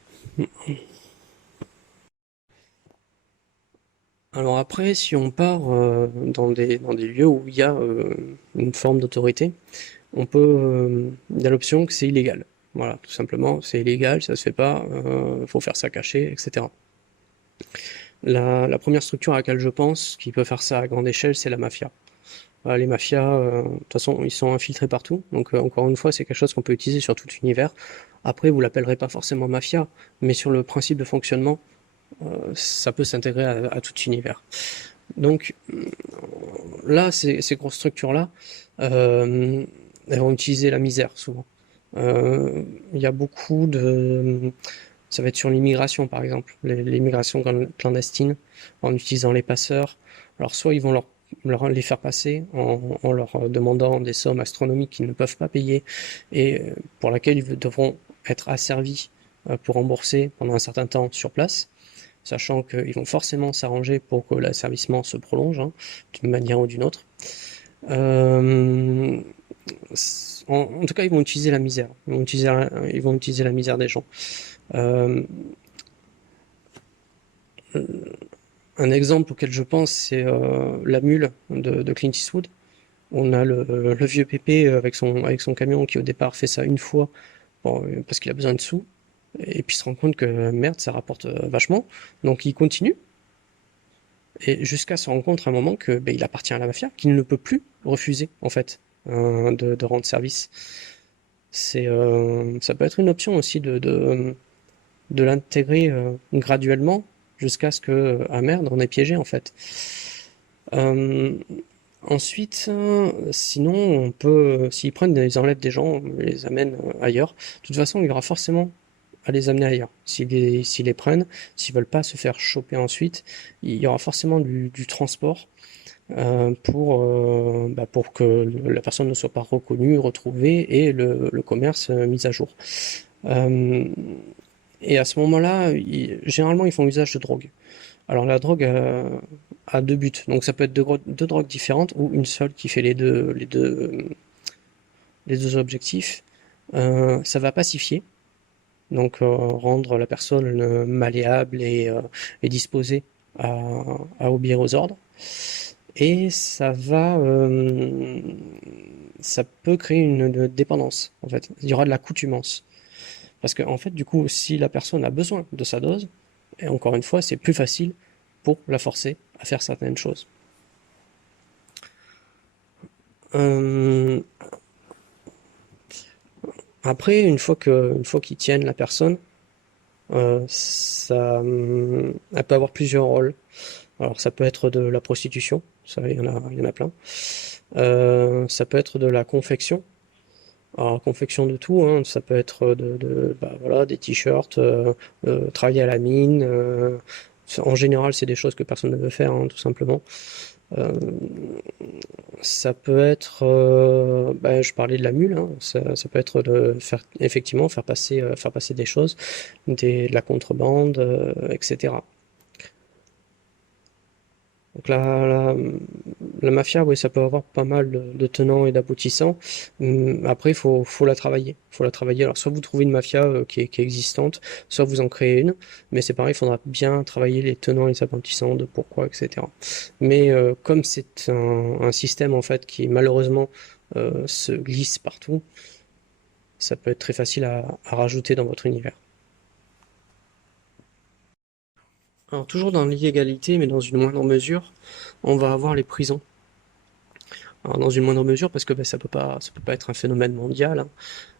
Alors après, si on part dans des lieux où il y a une forme d'autorité, il y a l'option que c'est illégal. Voilà, tout simplement, c'est illégal, ça se fait pas, faut faire ça caché, etc. La première structure à laquelle je pense qui peut faire ça à grande échelle, c'est la mafia. Voilà, les mafias, de toute façon, ils sont infiltrés partout, donc encore une fois, c'est quelque chose qu'on peut utiliser sur tout l'univers. Après, vous l'appellerez pas forcément mafia, mais sur le principe de fonctionnement, ça peut s'intégrer à tout univers. Donc là, ces grosses structures-là, euh, elles vont utiliser la misère souvent. Il y a beaucoup de... Ça va être sur l'immigration, par exemple, l'immigration clandestine, en utilisant les passeurs. Alors soit ils vont les faire passer en leur demandant des sommes astronomiques qu'ils ne peuvent pas payer et pour laquelle ils devront être asservis pour rembourser pendant un certain temps sur place, sachant qu'ils vont forcément s'arranger pour que l'asservissement se prolonge, hein, d'une manière ou d'une autre. Euh, en tout cas, ils vont utiliser la misère. Ils vont utiliser la misère des gens. Euh, un exemple auquel je pense, c'est La Mule de Clint Eastwood. On a le vieux Pépé avec son camion qui au départ fait ça une fois bon, parce qu'il a besoin de sous. Et puis il se rend compte que merde, ça rapporte vachement. Donc il continue. Et jusqu'à se rendre compte à un moment que ben, il appartient à la mafia, qu'il ne peut plus refuser en fait de rendre service. Ça peut être une option aussi de l'intégrer graduellement jusqu'à ce que ah merde, on est piégé en fait. Euh, Ensuite, sinon, s'ils prennent, ils enlèvent des gens, ils les amènent ailleurs. De toute façon, il y aura forcément à les amener ailleurs. S'ils les prennent, s'ils veulent pas se faire choper ensuite, il y aura forcément du transport pour que la personne ne soit pas reconnue, retrouvée et le commerce mis à jour. Euh, et à ce moment-là, généralement, ils font usage de drogue. Alors la drogue a deux buts, donc ça peut être deux drogues différentes ou une seule qui fait les deux objectifs. Ça va pacifier, donc rendre la personne malléable et disposée à obéir aux ordres. Et ça peut créer une dépendance, en fait. Il y aura de l'accoutumance. Parce que, en fait, du coup, si la personne a besoin de sa dose, et encore une fois, c'est plus facile pour la forcer à faire certaines choses. Euh, Après, une fois qu'ils tiennent la personne, elle peut avoir plusieurs rôles. Alors, ça peut être de la prostitution, ça, il y en a plein. Ça peut être de la confection. Alors, confection de tout, hein, ça peut être bah, voilà, des t-shirts, travailler à la mine. En général, c'est des choses que personne ne veut faire, hein, tout simplement. Euh, Ça peut être, bah, je parlais de la mule, hein, ça peut être de faire, effectivement, faire passer des choses, de la contrebande, etc. Donc la mafia, oui, ça peut avoir pas mal de tenants et d'aboutissants. Après, faut la travailler. Faut la travailler. Alors, soit vous trouvez une mafia qui est existante, soit vous en créez une. Mais c'est pareil, il faudra bien travailler les tenants et les aboutissants de pourquoi, etc. Mais comme c'est un système en fait qui malheureusement se glisse partout, ça peut être très facile à rajouter dans votre univers. Alors toujours dans l'illégalité, mais dans une moindre mesure, on va avoir les prisons. Alors, dans une moindre mesure, parce que ben, ça peut pas être un phénomène mondial, hein.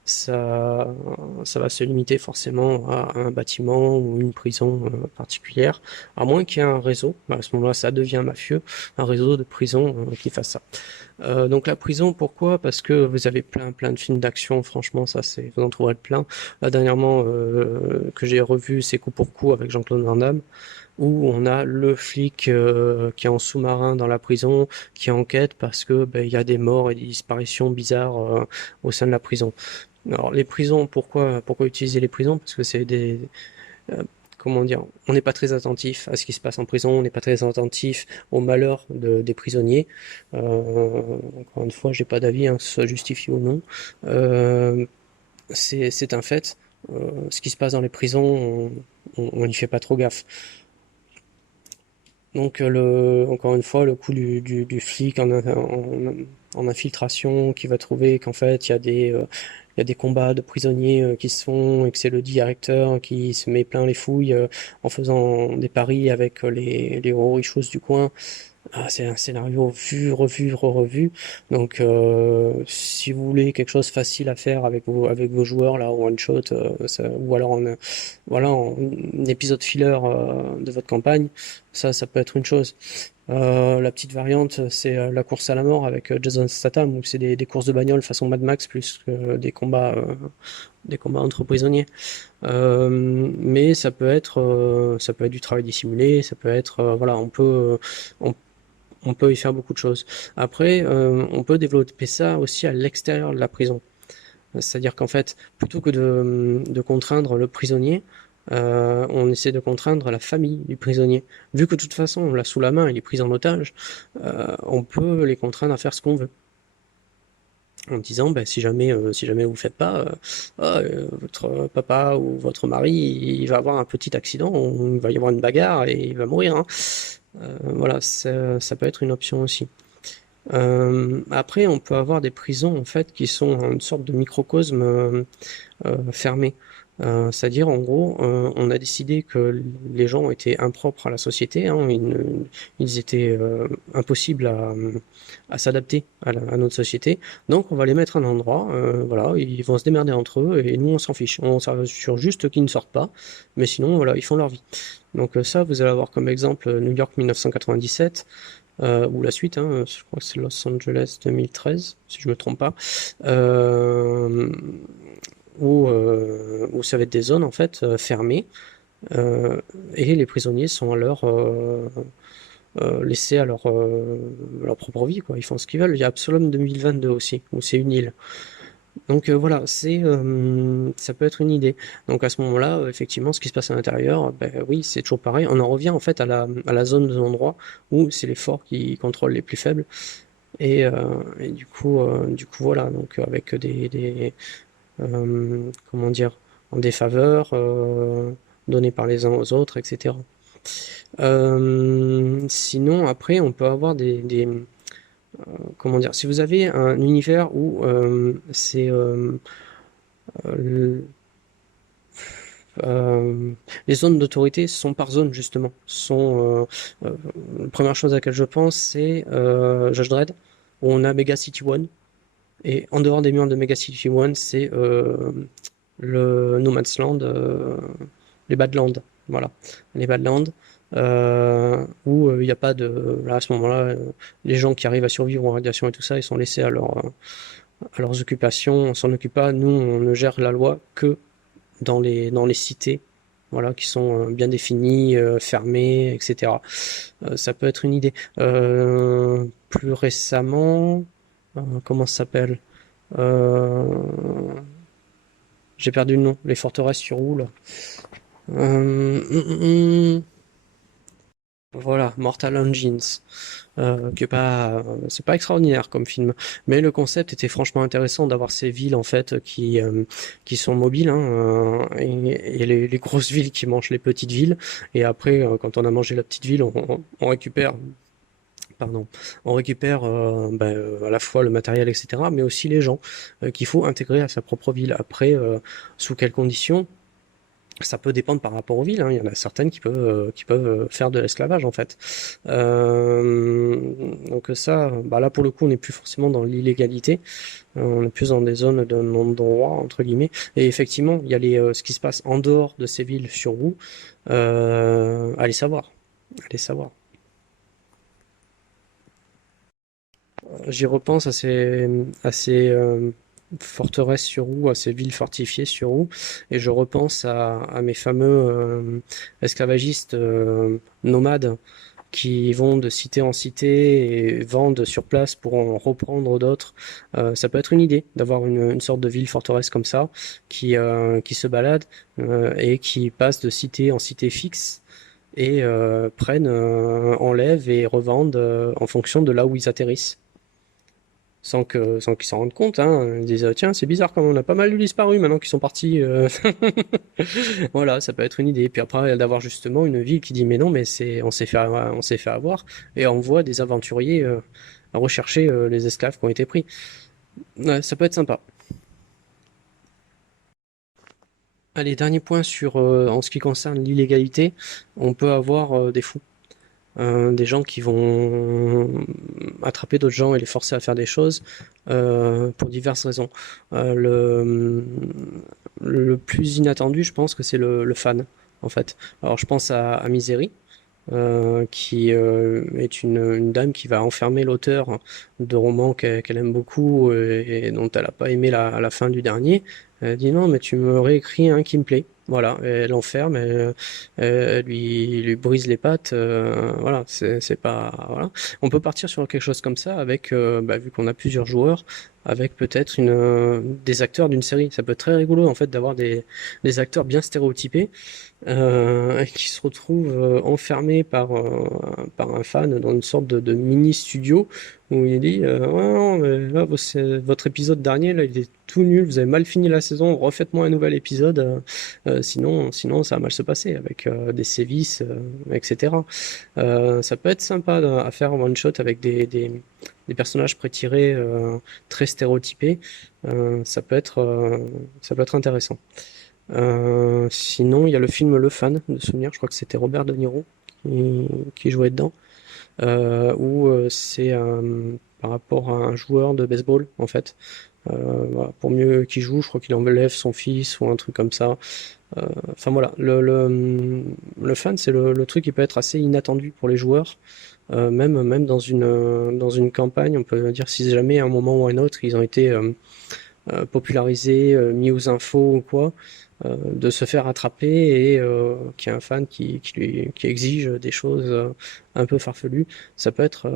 Ça, ça va se limiter forcément à un bâtiment ou une prison particulière, à moins qu'il y ait un réseau. Ben, à ce moment-là, ça devient mafieux, un réseau de prisons qui fasse ça. Donc la prison, pourquoi? Parce que vous avez plein de films d'action. Franchement, vous en trouverez plein. Là, dernièrement, que j'ai revu, c'est Coup pour coup avec Jean-Claude Van Damme. où on a le flic qui est en sous-marin dans la prison, qui enquête parce que ben, il y a des morts et des disparitions bizarres au sein de la prison. Alors les prisons, pourquoi utiliser les prisons? Parce que c'est des euh, comment dire, on n'est pas très attentif à ce qui se passe en prison, on n'est pas très attentif au malheur des prisonniers. Encore une fois, j'ai pas d'avis, hein, que ce soit justifié ou non. Euh, c'est un fait. Ce qui se passe dans les prisons, on n'y fait pas trop gaffe. Donc encore une fois, le coup du flic en infiltration qui va trouver qu'en fait il y a des combats de prisonniers qui se font et que c'est le directeur qui se met plein les fouilles en faisant des paris avec les gros richos du coin. Ah, c'est un scénario vu, revu, re-revu. Donc, si vous voulez quelque chose facile à faire avec vos joueurs, là, en one shot, ou alors voilà, en épisode filler de votre campagne, ça peut être une chose. La petite variante, c'est la course à la mort avec Jason Statham, où c'est des courses de bagnole façon Mad Max plus que des combats entre prisonniers. Mais ça peut être du travail dissimulé, ça peut être, voilà, on on peut y faire beaucoup de choses. Après, on peut développer ça aussi à l'extérieur de la prison. C'est-à-dire qu'en fait, plutôt que de contraindre le prisonnier, on essaie de contraindre la famille du prisonnier. Vu que de toute façon, on l'a sous la main, il est pris en otage, on peut les contraindre à faire ce qu'on veut. En disant, bah, si jamais vous ne faites pas, votre papa ou votre mari, il va avoir un petit accident, il va y avoir une bagarre et il va mourir, hein. Voilà, ça peut être une option aussi. Après, on peut avoir des prisons en fait qui sont une sorte de microcosme fermé. C'est-à-dire, en gros, on a décidé que les gens étaient impropres à la société, hein, ils étaient impossibles à s'adapter à notre société. Donc, on va les mettre à un endroit, voilà, ils vont se démerder entre eux et nous, on s'en fiche. On s'assure juste qu'ils ne sortent pas, mais sinon, voilà, ils font leur vie. Donc ça, vous allez avoir comme exemple New York 1997, ou la suite, hein, je crois que c'est Los Angeles 2013, si je me trompe pas, euh, où ça va être des zones en fait fermées, et les prisonniers sont laissés à leur propre vie, quoi. Ils font ce qu'ils veulent. Il y a Absalom 2022 aussi, où c'est une île. Donc voilà, ça peut être une idée. Donc à ce moment-là, effectivement, ce qui se passe à l'intérieur, ben oui, c'est toujours pareil. On en revient en fait à la zone de l'endroit où c'est les forts qui contrôlent les plus faibles. Et du coup voilà, donc avec comment dire, en défaveur données par les uns aux autres, etc. Sinon, après, on peut avoir comment dire, si vous avez un univers où euh, les zones d'autorité sont par zone justement. La première chose à laquelle je pense, c'est Judge Dredd, où on a Mega City One, et en dehors des murs de Mega City One, c'est le No Man's Land, les Badlands, voilà, les Badlands, où il n'y a pas de, là à ce moment-là, les gens qui arrivent à survivre aux radiations et tout ça, ils sont laissés à leurs occupations, on s'en occupe pas, nous on ne gère la loi que dans les cités, voilà, qui sont bien définies, fermées, etc. Ça peut être une idée. Plus récemment, comment ça s'appelle? Euh, j'ai perdu le nom. Les forteresses sur roue, là. Voilà, Mortal Engines. C'est pas extraordinaire comme film, mais le concept était franchement intéressant d'avoir ces villes en fait qui sont mobiles, hein, et les grosses villes qui mangent les petites villes. Et après, quand on a mangé la petite ville, on récupère, pardon, on récupère à la fois le matériel, etc., mais aussi les gens qu'il faut intégrer à sa propre ville. Après, sous quelles conditions? Ça peut dépendre par rapport aux villes, hein. Il y en a certaines qui peuvent faire de l'esclavage en fait. Donc ça, bah là pour le coup, on n'est plus forcément dans l'illégalité, on est plus dans des zones de non-droit entre guillemets. Et effectivement, il y a ce qui se passe en dehors de ces villes sur roue. Allez savoir, allez savoir. J'y repense à ces forteresses sur roue, à ces villes fortifiées sur roue, et je repense à mes fameux esclavagistes nomades qui vont de cité en cité et vendent sur place pour en reprendre d'autres. Ça peut être une idée d'avoir une sorte de ville forteresse comme ça qui se balade et qui passe de cité en cité fixe et prennent, enlèvent et revendent en fonction de là où ils atterrissent. Sans qu'ils s'en rendent compte, hein. Ils disent tiens, c'est bizarre quand même, on a pas mal de disparus maintenant qu'ils sont partis. Voilà, ça peut être une idée. Puis après, d'avoir justement une ville qui dit mais non, mais on s'est fait avoir et on voit des aventuriers à rechercher les esclaves qui ont été pris. Ouais, ça peut être sympa. Allez, dernier point sur en ce qui concerne l'illégalité, on peut avoir des fous. Des gens qui vont attraper d'autres gens et les forcer à faire des choses pour diverses raisons. Le plus inattendu, je pense que c'est le fan, en fait. Alors, je pense à Misery, qui est une dame qui va enfermer l'auteur de romans qu'elle aime beaucoup et dont elle n'a pas aimé la fin du dernier. Elle dit non, mais tu me réécris un qui me plaît. Voilà, et elle l'enferme, elle lui brise les pattes. Voilà, c'est pas voilà. On peut partir sur quelque chose comme ça avec, vu qu'on a plusieurs joueurs, avec peut-être des acteurs d'une série. Ça peut être très rigolo en fait d'avoir des acteurs bien stéréotypés qui se retrouve enfermé par un fan dans une sorte de mini studio où il dit ouais, non, mais là, votre épisode dernier là, il est tout nul, vous avez mal fini la saison, refaites-moi un nouvel épisode, sinon ça va mal se passer avec des sévices, etc. Ça peut être sympa à faire en one shot avec des personnages prétirés très stéréotypés. Ça peut être intéressant. Sinon, il y a le film Le Fan de souvenir, je crois que c'était Robert De Niro qui jouait dedans, où c'est par rapport à un joueur de baseball en fait. Voilà, pour mieux qu'il joue, je crois qu'il enlève son fils ou un truc comme ça. Enfin voilà, le fan, c'est le truc qui peut être assez inattendu pour les joueurs. Même dans une campagne, on peut dire si jamais à un moment ou à un autre, ils ont été popularisé, mis aux infos ou quoi, de se faire attraper et qu'il y a un fan qui exige des choses un peu farfelues, ça peut être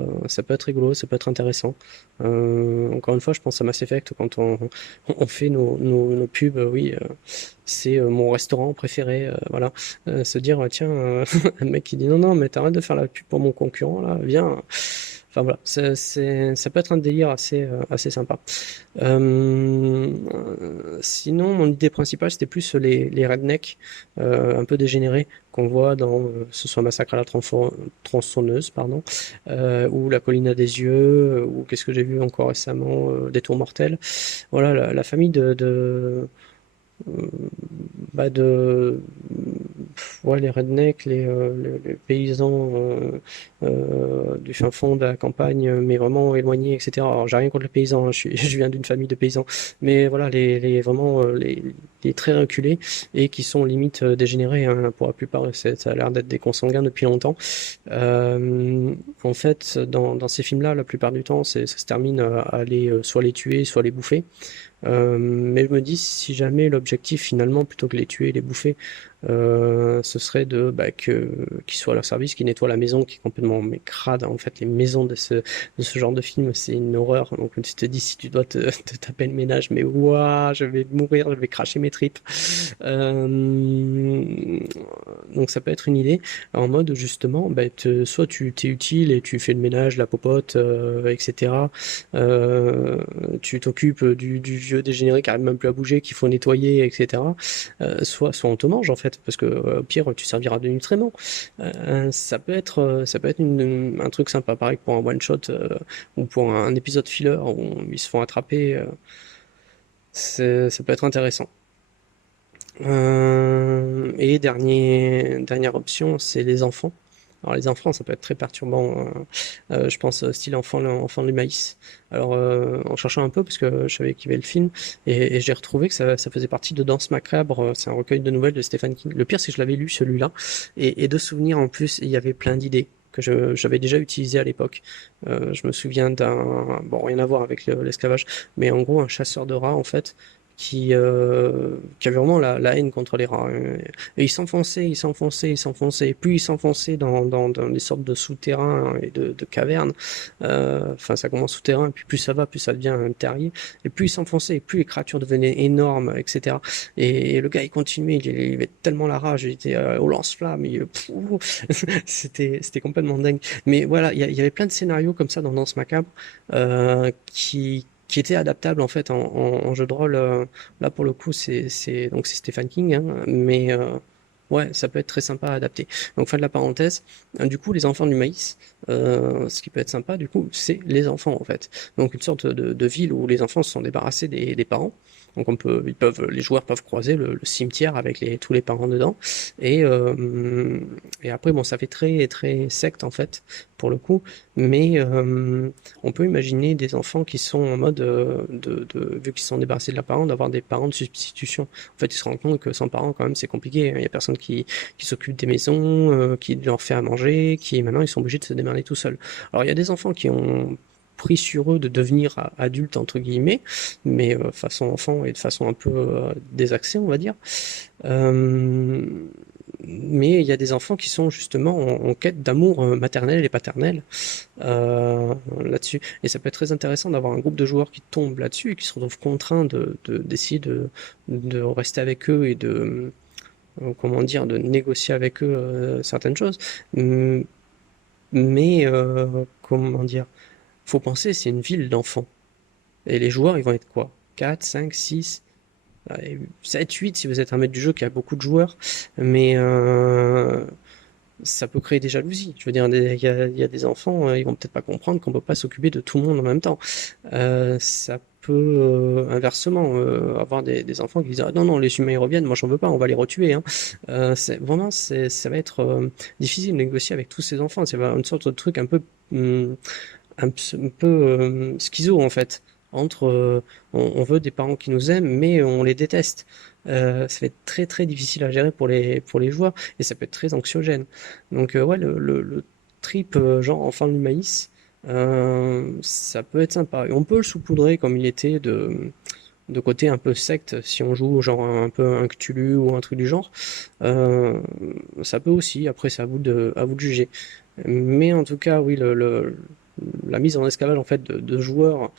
rigolo, ça peut être intéressant. Encore une fois, je pense à Mass Effect quand on fait nos pubs, oui, c'est mon restaurant préféré, voilà. Se dire, tiens, un mec qui dit non, non, mais t'arrêtes de faire la pub pour mon concurrent, là, viens. Enfin voilà, ça peut être un délire assez sympa. Sinon, mon idée principale, c'était plus les rednecks un peu dégénérés qu'on voit dans ce soit Massacre à la tronçonneuse, pardon, ou La colline à des yeux, ou qu'est-ce que j'ai vu encore récemment, Des tours mortels. Voilà, la famille euh, de ouais, les rednecks, les paysans du fin fond de la campagne, mais vraiment éloignés, etc. Alors, j'ai rien contre les paysans, hein, je viens d'une famille de paysans, mais voilà, vraiment les très reculés et qui sont limite dégénérés, hein, pour la plupart, ça a l'air d'être des consanguins depuis longtemps. En fait, dans ces films-là, la plupart du temps, ça se termine à aller soit les tuer, soit les bouffer. Mais je me dis, si jamais l'objectif finalement, plutôt que les tuer et les bouffer, ce serait qu'ils soient à leur service, qu'ils nettoient la maison, qui est complètement mais crade. En fait, les maisons de ce genre de film, c'est une horreur. Donc tu te dis, si tu dois te taper le ménage, mais ouah, je vais mourir, je vais cracher mes tripes. Donc ça peut être une idée, en mode justement, soit tu t'es utile et tu fais le ménage, la popote, etc. Euh, Tu t'occupes du vieux dégénéré qui arrive même plus à bouger, qu'il faut nettoyer, etc. Soit on te mange en fait, parce que au pire tu serviras de nutriment. Ça peut être un truc sympa, pareil que pour un one shot ou pour un épisode filler où ils se font attraper. Ça peut être intéressant. Et dernière option, c'est les enfants. Alors les enfants, ça peut être très perturbant. Je pense style enfant du maïs. Alors en cherchant un peu, parce que je savais qu'il y avait le film, et j'ai retrouvé que ça faisait partie de Danse macabre. C'est un recueil de nouvelles de Stephen King. Le pire, c'est que je l'avais lu celui-là, et de souvenirs en plus, il y avait plein d'idées. que j'avais déjà utilisé à l'époque. Je me souviens d'un, bon, rien à voir avec l'esclavage, mais en gros un chasseur de rats en fait qui avait vraiment la haine contre les rats. Et il s'enfonçait, il s'enfonçait, il s'enfonçait. Et plus il s'enfonçait dans des sortes de souterrains et de cavernes, enfin ça commence souterrain, et puis plus ça va, plus ça devient un terrier. Et plus il s'enfonçait, et plus les créatures devenaient énormes, etc. Et le gars il continuait, il avait tellement la rage, il était au lance-flamme, c'était complètement dingue. Mais voilà, il y avait plein de scénarios comme ça dans Danse Macabre qui était adaptable en fait en jeu de rôle. Là pour le coup, donc c'est Stephen King, hein, mais ouais, ça peut être très sympa à adapter. Donc fin de la parenthèse. Du coup, les enfants du maïs, ce qui peut être sympa, du coup, c'est les enfants en fait. Donc une sorte de ville où les enfants se sont débarrassés des parents. Donc les joueurs peuvent croiser le cimetière avec tous les parents dedans. Et, euh, et après, bon, ça fait très très secte en fait pour le coup, mais on peut imaginer des enfants qui sont en mode, vu qu'ils sont débarrassés de leurs parents, d'avoir des parents de substitution. En fait, ils se rendent compte que sans parents, quand même, c'est compliqué. Il y a personne qui s'occupe des maisons, qui leur fait à manger, qui maintenant ils sont obligés de se démerder tout seuls. Alors, il y a des enfants qui ont pris sur eux de devenir adultes entre guillemets, mais façon enfant et de façon un peu désaxée, on va dire. Euh, mais il y a des enfants qui sont justement en quête d'amour maternel et paternel là-dessus. Et ça peut être très intéressant d'avoir un groupe de joueurs qui tombent là-dessus et qui se retrouvent contraints d'essayer de rester avec eux et comment dire, de négocier avec eux certaines choses. Hum, Mais comment dire, faut penser, c'est une ville d'enfants. Et les joueurs, ils vont être quoi? 4, 5, 6, 7, 8 si vous êtes un maître du jeu qui a beaucoup de joueurs. Mais ça peut créer des jalousies. Je veux dire, il y a des enfants, ils vont peut-être pas comprendre qu'on peut pas s'occuper de tout le monde en même temps. Ça peut inversement avoir des enfants qui disent ah, non non les humains ils reviennent, moi j'en veux pas, on va les retuer. Hein. Ça va être difficile de négocier avec tous ces enfants. C'est une sorte de truc un peu hum, un peu schizo en fait. Entre on veut des parents qui nous aiment, mais on les déteste. Ça va être très très difficile à gérer pour les joueurs et ça peut être très anxiogène. Donc ouais, le trip genre enfant du maïs, ça peut être sympa. Et on peut le saupoudrer comme il était de côté un peu secte si on joue genre un peu un Cthulhu ou un truc du genre. Euh, Ça peut aussi. Après, c'est à vous de juger. Mais en tout cas, oui, la mise en esclavage en fait de joueurs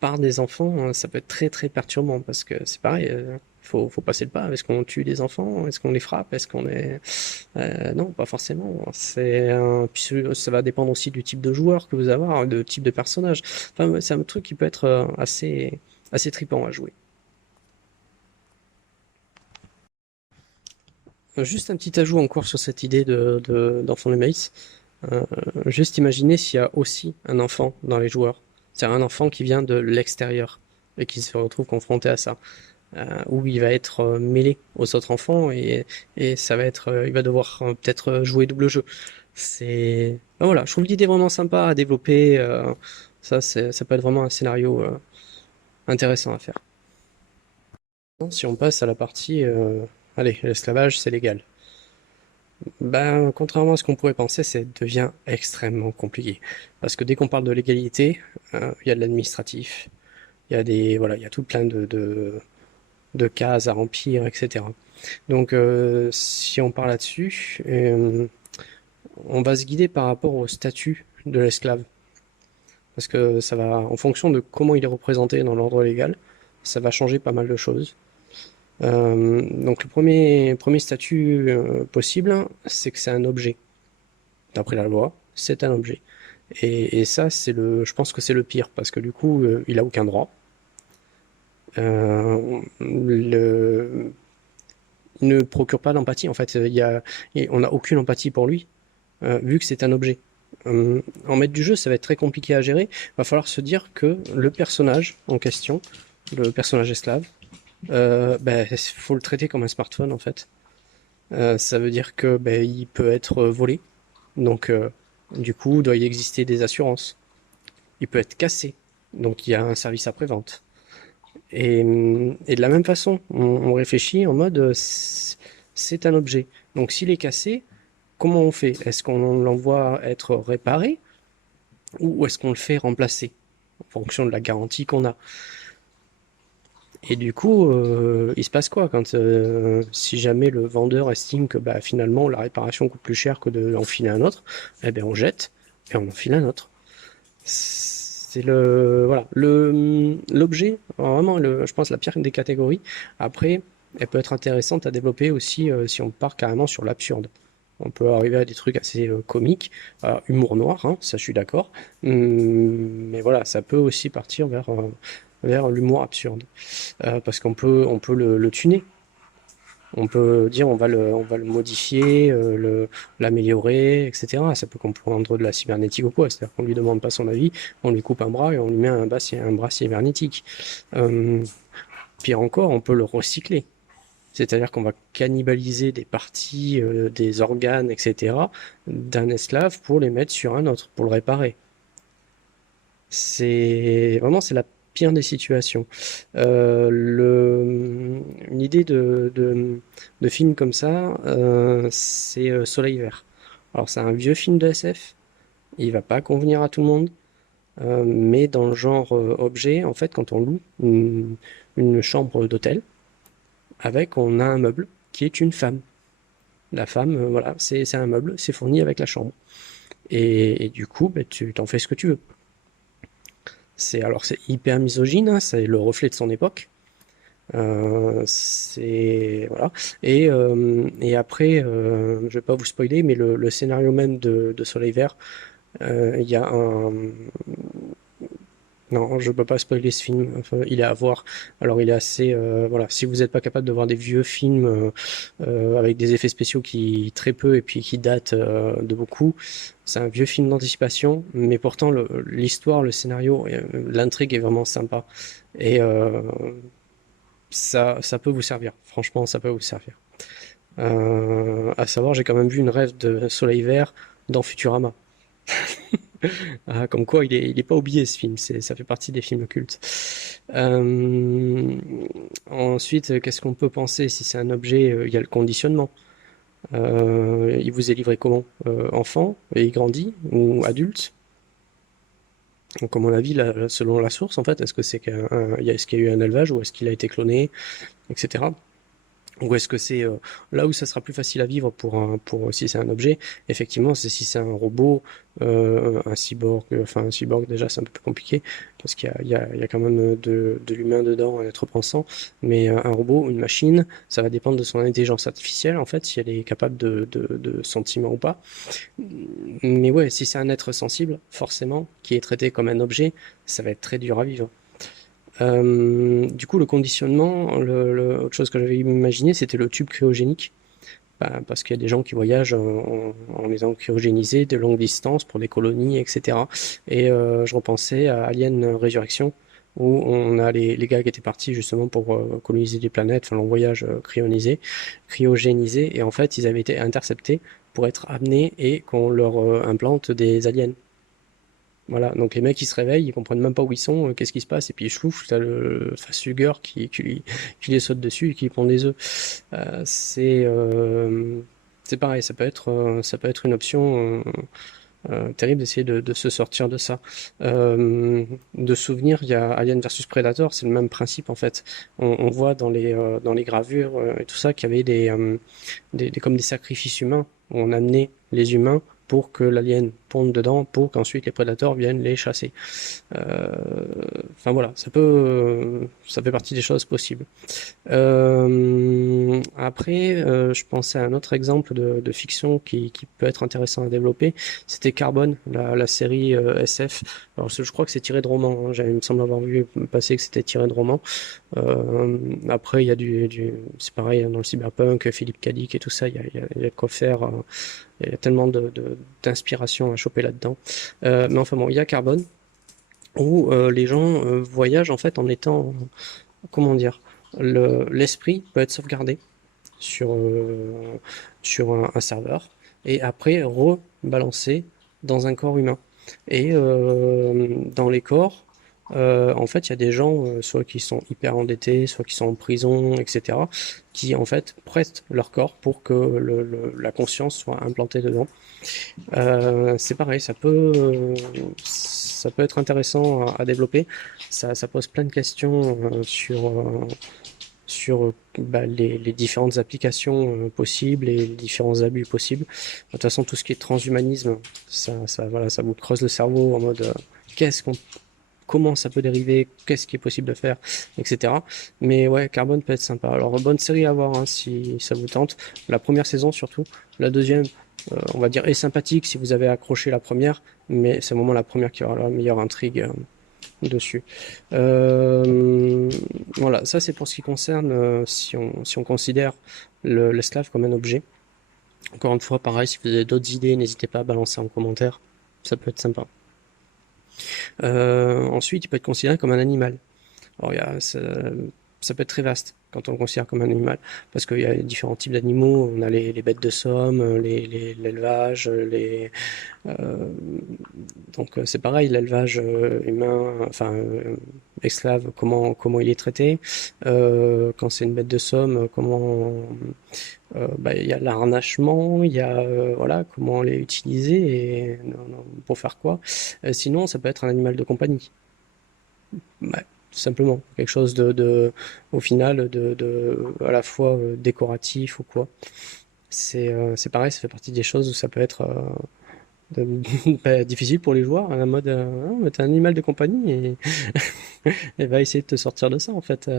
par des enfants, ça peut être très très perturbant parce que c'est pareil, faut passer le pas. Est-ce qu'on tue des enfants? Est-ce qu'on les frappe? Est-ce qu'on est non, pas forcément. Puis ça va dépendre aussi du type de joueur que vous avez, de type de personnage. Enfin, ouais, c'est un truc qui peut être assez trippant à jouer. Juste un petit ajout encore sur cette idée d'enfant de maïs. Euh, Juste imaginer s'il y a aussi un enfant dans les joueurs. C'est-à-dire un enfant qui vient de l'extérieur et qui se retrouve confronté à ça. Où il va être mêlé aux autres enfants et ça va être, il va devoir peut-être jouer double jeu. Voilà, je trouve l'idée vraiment sympa à développer. Ça peut être vraiment un scénario intéressant à faire. Si on passe à la partie, allez, l'esclavage, c'est légal. Ben, contrairement à ce qu'on pourrait penser, ça devient extrêmement compliqué. Parce que dès qu'on parle de légalité, il y a de l'administratif, voilà, il y a tout plein de cases à remplir, etc. Donc, si on parle là-dessus, on va se guider par rapport au statut de l'esclave. Parce que ça va, en fonction de comment il est représenté dans l'ordre légal, ça va changer pas mal de choses. Donc, le premier statut possible, c'est que c'est un objet. D'après la loi, c'est un objet. Et ça, je pense que c'est le pire, parce que du coup, il a aucun droit. Il ne procure pas d'empathie. En fait, on n'a aucune empathie pour lui, vu que c'est un objet. En maître du jeu, ça va être très compliqué à gérer. Il va falloir se dire que le personnage en question, le personnage esclave, ben, faut le traiter comme un smartphone en fait. Ça veut dire que ben, il peut être volé, donc du coup, il doit y exister des assurances. Il peut être cassé, donc il y a un service après-vente. Et de la même façon, on réfléchit en mode c'est un objet. Donc s'il est cassé, comment on fait? Est-ce qu'on l'envoie être réparé ou est-ce qu'on le fait remplacer en fonction de la garantie qu'on a? Et du coup, il se passe quoi quand si jamais le vendeur estime que bah, finalement la réparation coûte plus cher que d'en filer un autre, eh bien on jette et on en file un autre. C'est le voilà le l'objet vraiment je pense la pire des catégories. Après, elle peut être intéressante à développer aussi si on part carrément sur l'absurde. On peut arriver à des trucs assez comiques, humour noir, hein, ça je suis d'accord. Mais voilà, ça peut aussi partir vers l'humour absurde. Parce qu'on peut le tuner. On peut dire on va le modifier, l'améliorer, etc. Ça peut comprendre de la cybernétique ou quoi. C'est-à-dire qu'on lui demande pas son avis, on lui coupe un bras et on lui met un bras cybernétique. Euh, Pire encore, on peut le recycler. C'est-à-dire qu'on va cannibaliser des parties, des organes, etc. d'un esclave pour les mettre sur un autre, pour le réparer. C'est la pire des situations. Une idée de film comme ça, c'est Soleil Vert. Alors c'est un vieux film de SF, il va pas convenir à tout le monde, mais dans le genre objet, en fait, quand on loue une chambre d'hôtel, on a un meuble qui est une femme. La femme, voilà, c'est un meuble, c'est fourni avec la chambre. Et du coup, ben, tu t'en fais ce que tu veux. C'est hyper misogyne, hein, c'est le reflet de son époque. C'est voilà. Et après, je vais pas vous spoiler, mais le scénario même de Soleil Vert, il y a un. Non, je peux pas spoiler ce film. Enfin, il est à voir. Alors, il est assez. Voilà. Si vous n'êtes pas capable de voir des vieux films avec des effets spéciaux qui très peu et puis qui datent de beaucoup, c'est un vieux film d'anticipation, mais pourtant l'histoire, le scénario, l'intrigue est vraiment sympa. Et ça peut vous servir. Franchement, ça peut vous servir. À savoir, j'ai quand même vu une rêve de Soleil Vert dans Futurama. Ah, comme quoi, il est pas oublié ce film, ça fait partie des films cultes. Euh, Ensuite, qu'est-ce qu'on peut penser si c'est un objet? Il y a le conditionnement. Il vous est livré comment? Enfant et il grandit ou adulte? Donc, à mon avis, selon la source, en fait, est-ce qu'il y a eu un élevage ou est-ce qu'il a été cloné, etc. Ou est-ce que c'est là où ça sera plus facile à vivre pour si c'est un objet, effectivement, c'est si c'est un robot, un cyborg, enfin un cyborg déjà c'est un peu plus compliqué parce qu'il y a quand même de l'humain dedans, un être pensant, mais un robot, une machine, ça va dépendre de son intelligence artificielle en fait, si elle est capable de sentiment ou pas. Mais ouais, si c'est un être sensible, forcément, qui est traité comme un objet, ça va être très dur à vivre. Du coup, le conditionnement, autre chose que j'avais imaginé, c'était le tube cryogénique. Bah, parce qu'il y a des gens qui voyagent en étant cryogénisés de longue distance pour des colonies, etc. Et je repensais à Alien Résurrection, où on a les gars qui étaient partis justement pour coloniser des planètes, enfin long voyage cryogénisé, et en fait ils avaient été interceptés pour être amenés et qu'on leur implante des aliens. Voilà, donc les mecs ils se réveillent, ils comprennent même pas où ils sont, qu'est-ce qui se passe, et puis chlouf, t'as le facehugger qui les saute dessus et qui pond des œufs. C'est pareil, ça peut être une option terrible d'essayer de se sortir de ça. De souvenir, il y a Alien versus Predator, c'est le même principe en fait. On voit dans les gravures et tout ça qu'il y avait comme des sacrifices humains où on amenait les humains pour que l'alien ponde dedans, pour qu'ensuite les prédateurs viennent les chasser. Euh, Enfin voilà, ça fait partie des choses possibles. Après, je pensais à un autre exemple de fiction qui peut être intéressant à développer. C'était Carbone, la série SF. Alors, je crois que c'est tiré de romans, hein. Il me semble avoir vu passer que c'était tiré de romans. Après, il y a c'est pareil hein, dans le cyberpunk, Philippe K. Dick et tout ça. Il y a de quoi faire. Il y a tellement d'inspiration à choper là-dedans. Mais enfin bon, il y a Carbone où les gens voyagent en fait en étant, comment dire, l'esprit peut être sauvegardé sur, sur un serveur et après rebalancé dans un corps humain. Et dans les corps, en fait, il y a des gens, soit qui sont hyper endettés, soit qui sont en prison, etc., qui en fait prêtent leur corps pour que la conscience soit implantée dedans. C'est pareil, ça peut être intéressant à développer. Ça pose plein de questions sur les différentes applications possibles et les différents abus possibles. De toute façon, tout ce qui est transhumanisme, voilà, ça vous creuse le cerveau en mode qu'est-ce qu'on comment ça peut dériver, qu'est-ce qui est possible de faire, etc. Mais ouais, Carbone peut être sympa. Alors, bonne série à voir, hein, si ça vous tente. La première saison surtout. La deuxième, on va dire, est sympathique si vous avez accroché la première, mais c'est vraiment la première qui aura la meilleure intrigue dessus. Voilà, ça c'est pour ce qui concerne si on considère l'esclave comme un objet. Encore une fois, pareil, si vous avez d'autres idées, n'hésitez pas à balancer en commentaire. Ça peut être sympa. Ensuite, il peut être considéré comme un animal. Alors, ça peut être très vaste quand on le considère comme un animal, parce qu'il y a différents types d'animaux. On a les bêtes de somme, l'élevage, euh, donc c'est pareil, l'élevage humain, enfin esclave, comment il est traité. Quand c'est une bête de somme, il y a l'arnachement, il y a voilà comment les utiliser et pour faire quoi. Sinon, ça peut être un animal de compagnie. Ouais, tout simplement. Quelque chose au final, à la fois décoratif ou quoi. C'est pareil, ça fait partie des choses où ça peut être difficile pour les joueurs, un mode, t'es un animal de compagnie et, et va essayer de te sortir de ça en fait,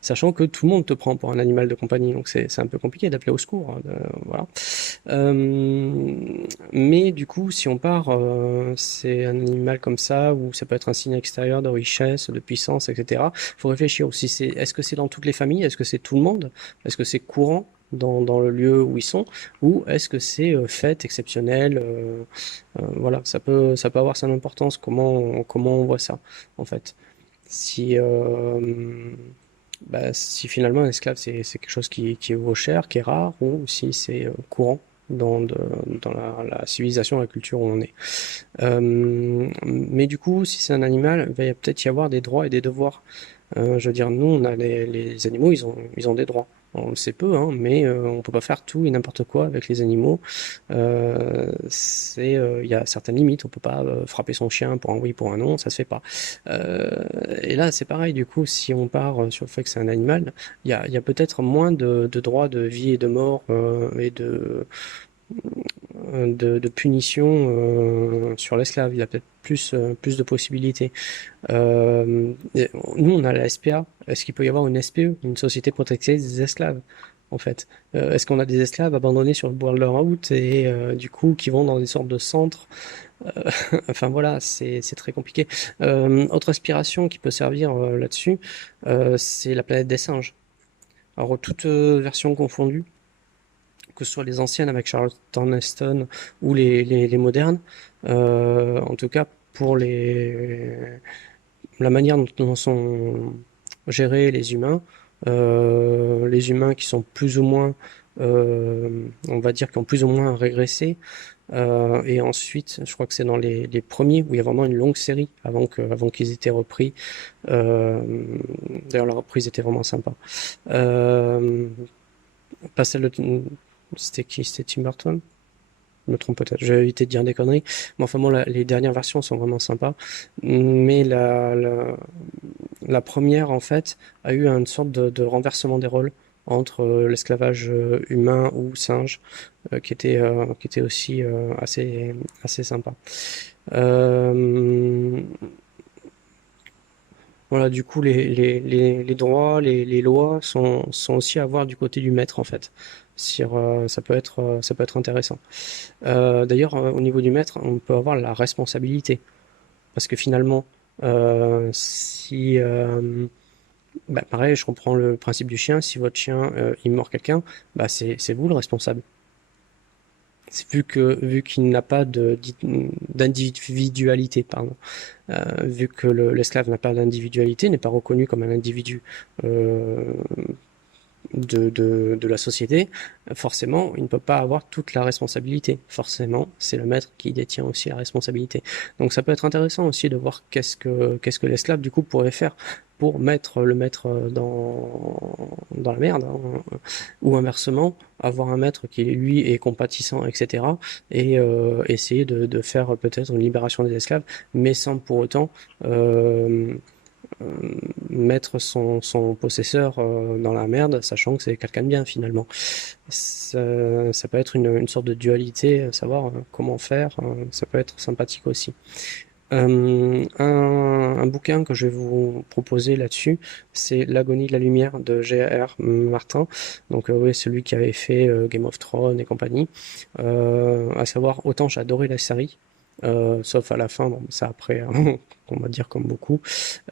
sachant que tout le monde te prend pour un animal de compagnie, donc c'est un peu compliqué d'appeler au secours, hein, voilà. Mais du coup, si on part, c'est un animal comme ça, où ça peut être un signe extérieur de richesse, de puissance, etc. Faut réfléchir aussi, est-ce que c'est dans toutes les familles, est-ce que c'est tout le monde, est-ce que c'est courant dans le lieu où ils sont, ou est-ce que c'est fête exceptionnelle, voilà, ça peut avoir son importance, comment on voit ça, en fait. Si, si finalement un esclave c'est quelque chose qui vaut cher, qui est rare, ou si c'est courant dans la civilisation, la culture où on est. Mais du coup, si c'est un animal, il va peut-être y avoir des droits et des devoirs. Je veux dire, nous, on a les animaux, ils ont des droits. On le sait peu, hein, mais on peut pas faire tout et n'importe quoi avec les animaux. Il y a certaines limites. On peut pas frapper son chien pour un oui, pour un non, ça se fait pas. Et là, c'est pareil. Du coup, si on part sur le fait que c'est un animal, il y a peut-être moins de droits de vie et de mort et de punition sur l'esclave. Il y a peut-être plus de possibilités. Nous, on a la SPA. Est-ce qu'il peut y avoir une SPE, une société protectrice des esclaves, en fait? Est-ce qu'on a des esclaves abandonnés sur le bord de leur route et du coup qui vont dans des sortes de centres? Enfin voilà, c'est très compliqué. Autre aspiration qui peut servir là-dessus, c'est la planète des singes. Alors toutes versions confondues, que ce soit les anciennes avec Charlton Heston ou les modernes, en tout cas pour la manière dont sont gérés les humains qui sont plus ou moins, on va dire, qui ont plus ou moins régressé. Et ensuite, je crois que c'est dans les premiers où il y a vraiment une longue série avant qu'ils étaient repris. Euh, D'ailleurs, la reprise était vraiment sympa. Euh, Pas celle de, c'était qui? C'était Tim Burton? Je me trompe peut-être, j'ai évité de dire des conneries. Mais enfin bon, les dernières versions sont vraiment sympas. Mais la première, en fait, a eu une sorte de renversement des rôles entre l'esclavage humain ou singe, qui était aussi assez sympa. Euh, voilà, du coup, les droits, les lois sont aussi à voir du côté du maître, en fait. Ça peut être intéressant. D'ailleurs, au niveau du maître, on peut avoir la responsabilité. Parce que finalement, si... pareil, je comprends le principe du chien. Si votre chien, il mord quelqu'un, c'est vous le responsable. C'est vu qu'il n'a pas d'individualité, pardon. Vu que l'esclave n'a pas d'individualité, n'est pas reconnu comme un individu euh, de la société, forcément, il ne peut pas avoir toute la responsabilité. Forcément, c'est le maître qui détient aussi la responsabilité. Donc ça peut être intéressant aussi de voir qu'est-ce que l'esclave du coup pourrait faire pour mettre le maître dans la merde, hein, ou inversement, avoir un maître qui lui est compatissant, etc. et essayer de faire peut-être une libération des esclaves, mais sans pour autant euh, euh, mettre son possesseur dans la merde, sachant que c'est quelqu'un de bien finalement. Ça peut être une sorte de dualité, savoir comment faire, ça peut être sympathique aussi. Un bouquin que je vais vous proposer là-dessus, c'est L'agonie de la lumière de J.R. Martin. Donc oui, celui qui avait fait Game of Thrones et compagnie. À savoir, autant j'ai adoré la série, sauf à la fin, bon, ça après, hein, on va dire comme beaucoup.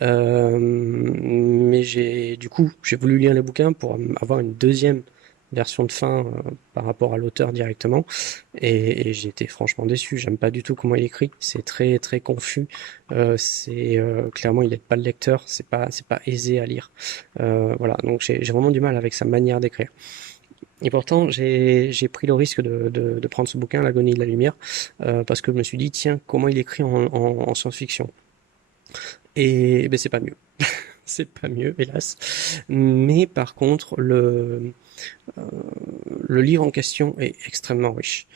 Mais du coup, j'ai voulu lire les bouquins pour avoir une deuxième version de fin par rapport à l'auteur directement, et j'ai été franchement déçu. J'aime pas du tout comment il écrit, c'est très très confus. C'est clairement, il aide pas le lecteur, c'est pas aisé à lire. Voilà, donc j'ai vraiment du mal avec sa manière d'écrire. Et pourtant, j'ai pris le risque de prendre ce bouquin, L'agonie de la lumière, parce que je me suis dit, tiens, comment il écrit en science-fiction. Et ben, c'est pas mieux. C'est pas mieux, hélas. Mais par contre, euh, le livre en question est extrêmement riche.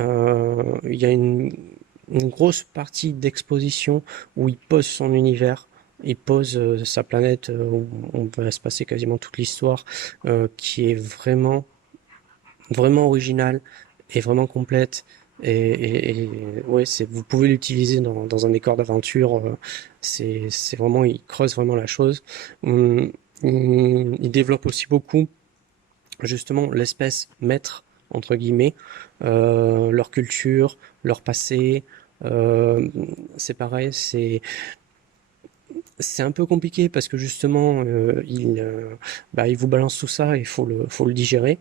Il y a une grosse partie d'exposition où il pose son univers, il pose sa planète où on va se passer quasiment toute l'histoire, qui est vraiment vraiment originale et vraiment complète. Ouais, vous pouvez l'utiliser dans un décor d'aventure. C'est vraiment, il creuse vraiment la chose. Hum, il développe aussi beaucoup justement l'espèce maître entre guillemets, leur culture, leur passé. Euh, c'est pareil, c'est un peu compliqué parce que justement il vous balance tout ça et il faut le digérer.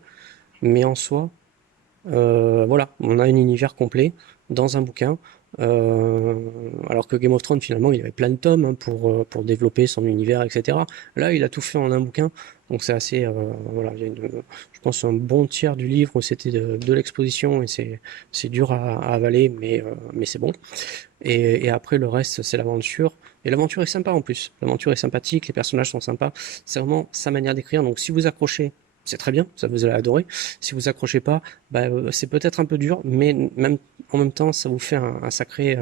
Mais en soi, voilà, on a un univers complet dans un bouquin. Euh, alors que Game of Thrones, finalement, il y avait plein de tomes hein, pour développer son univers, etc. Là, il a tout fait en un bouquin. Donc c'est assez, voilà, je pense un bon tiers du livre où c'était de l'exposition et c'est dur à avaler, mais c'est bon. Et après le reste, c'est l'aventure. Et l'aventure est sympa en plus. L'aventure est sympathique, les personnages sont sympas. C'est vraiment sa manière d'écrire. Donc si vous accrochez, c'est très bien, ça vous allez adorer. Si vous accrochez pas, bah, c'est peut-être un peu dur, mais même en même temps, ça vous fait un sacré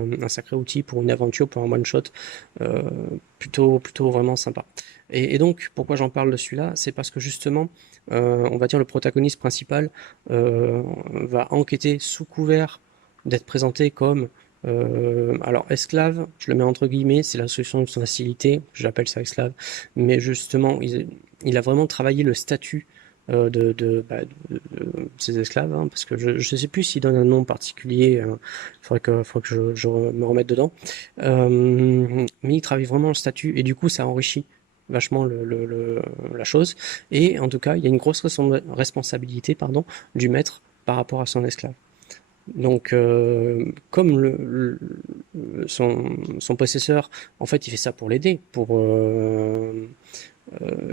outil pour une aventure, pour un one shot, euh, plutôt vraiment sympa. Et donc, pourquoi j'en parle de celui-là, c'est parce que justement, on va dire le protagoniste principal va enquêter sous couvert d'être présenté comme alors esclave, je le mets entre guillemets, c'est la solution de facilité, j'appelle ça esclave, mais justement, il a vraiment travaillé le statut de ces esclaves, hein, parce que je ne sais plus s'il donne un nom particulier, faudrait que je me remette dedans. Mais il travaille vraiment le statut, et du coup, ça enrichit vachement la chose, et en tout cas, il y a une grosse responsabilité, pardon, du maître par rapport à son esclave. Donc, comme son possesseur, en fait, il fait ça pour l'aider,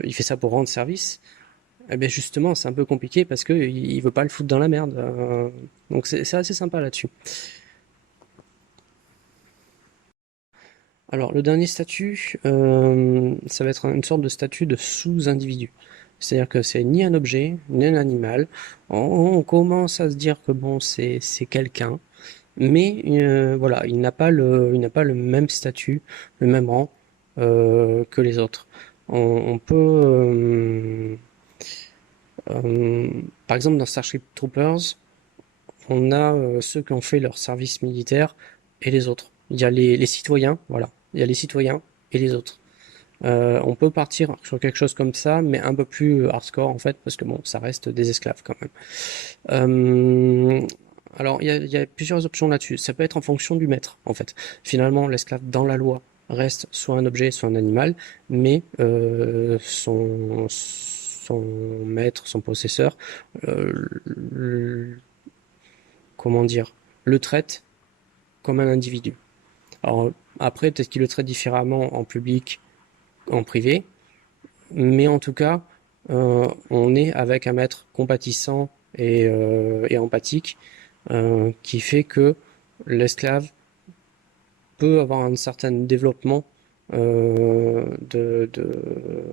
il fait ça pour rendre service. Eh bien justement, c'est un peu compliqué parce que il veut pas le foutre dans la merde. Donc c'est assez sympa là-dessus. Alors, le dernier statut, ça va être une sorte de statut de sous-individu. C'est-à-dire que c'est ni un objet, ni un animal. On commence à se dire que bon, c'est quelqu'un, mais voilà, il n'a pas le même statut, le même rang que les autres. On peut, par exemple, dans Starship Troopers, on a ceux qui ont fait leur service militaire et les autres. Il y a les citoyens, voilà. Il y a les citoyens et les autres. On peut partir sur quelque chose comme ça, mais un peu plus hardcore en fait, parce que bon, ça reste des esclaves quand même. Euh, alors, il y a plusieurs options là-dessus. Ça peut être en fonction du maître, en fait. Finalement, l'esclave dans la loi reste soit un objet, soit un animal, mais son maître, son possesseur, euh, comment dire, le traite comme un individu. Alors après, peut-être qu'il le traite différemment en public, en privé, mais en tout cas, on est avec un maître compatissant et empathique, qui fait que l'esclave peut avoir un certain développement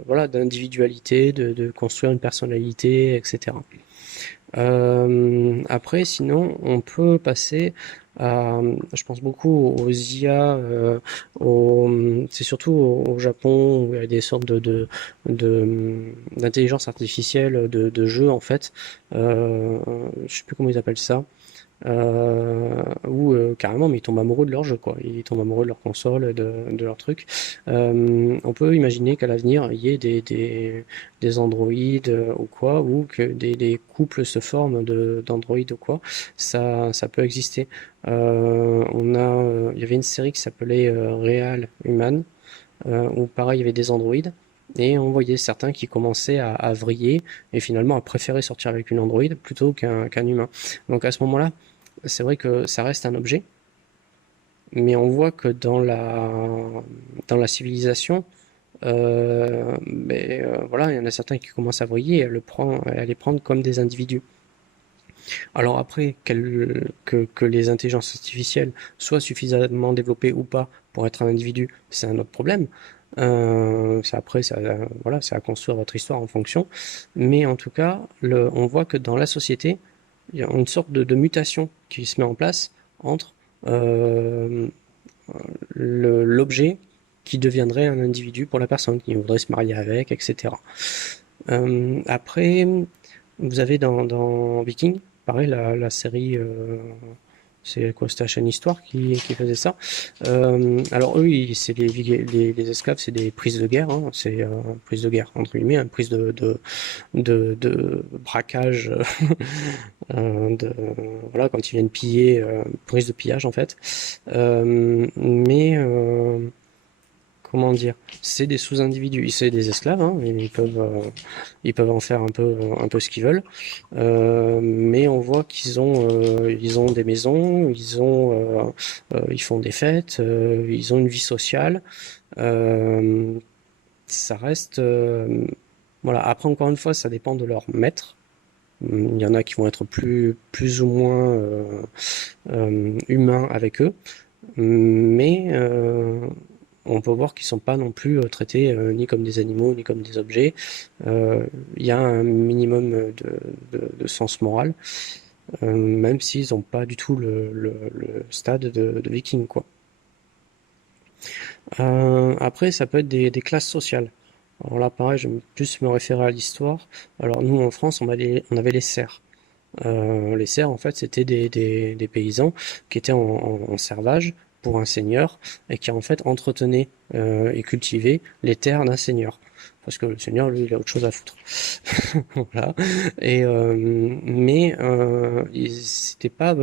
voilà, d'individualité, de construire une personnalité, etc. Après, sinon, on peut passer à, je pense beaucoup aux IA, c'est surtout au Japon où il y a des sortes d'intelligence artificielle, de jeux en fait. Je sais plus comment ils appellent ça. Où carrément, mais ils tombent amoureux de leur jeu, quoi. Ils tombent amoureux de leur console, de leur truc. On peut imaginer qu'à l'avenir, il y ait des androïdes ou quoi, ou que des couples se forment d'androïdes ou quoi. Ça peut exister. Il y avait une série qui s'appelait Real Human, où pareil, il y avait des androïdes. Et on voyait certains qui commençaient à vriller et finalement à préférer sortir avec une androïde plutôt qu'un humain. Donc à ce moment-là, c'est vrai que ça reste un objet, mais on voit que dans la civilisation, voilà, il y en a certains qui commencent à vriller et à les prendre comme des individus. Alors après, que les intelligences artificielles soient suffisamment développées ou pas pour être un individu, c'est un autre problème. Après, voilà, c'est à construire votre histoire en fonction. Mais en tout cas, on voit que dans la société, il y a une sorte de mutation qui se met en place entre euh, l'objet qui deviendrait un individu pour la personne qui voudrait se marier avec, etc. Après, vous avez dans Viking, pareil, la série, c'est quoi, c'était la chaîne Histoire qui faisait ça. Alors eux, c'est les esclaves, c'est des prises de guerre, hein, c'est prise de guerre entre guillemets, une prise de braquage, voilà, quand ils viennent piller, prise de pillage en fait. Mais comment dire, c'est des sous-individus, c'est des esclaves, hein, ils peuvent en faire un peu ce qu'ils veulent, mais on voit ils ont des maisons, ils font des fêtes, ils ont une vie sociale, euh, ça reste, voilà. Après, encore une fois, ça dépend de leur maître. Il y en a qui vont être plus ou moins humains avec eux, mais on peut voir qu'ils sont pas non plus traités ni comme des animaux ni comme des objets. Il y a un minimum de sens moral, même s'ils n'ont pas du tout le stade de viking, quoi. Après, ça peut être des classes sociales. Alors là, pareil, je vais plus me référer à l'histoire. Alors nous, en France, on avait les serfs. Les serfs, en fait, c'était des paysans qui étaient en servage pour un seigneur et qui, en fait, entretenaient et cultivaient les terres d'un seigneur. Parce que le seigneur, lui, il a autre chose à foutre. Voilà. C'était pas,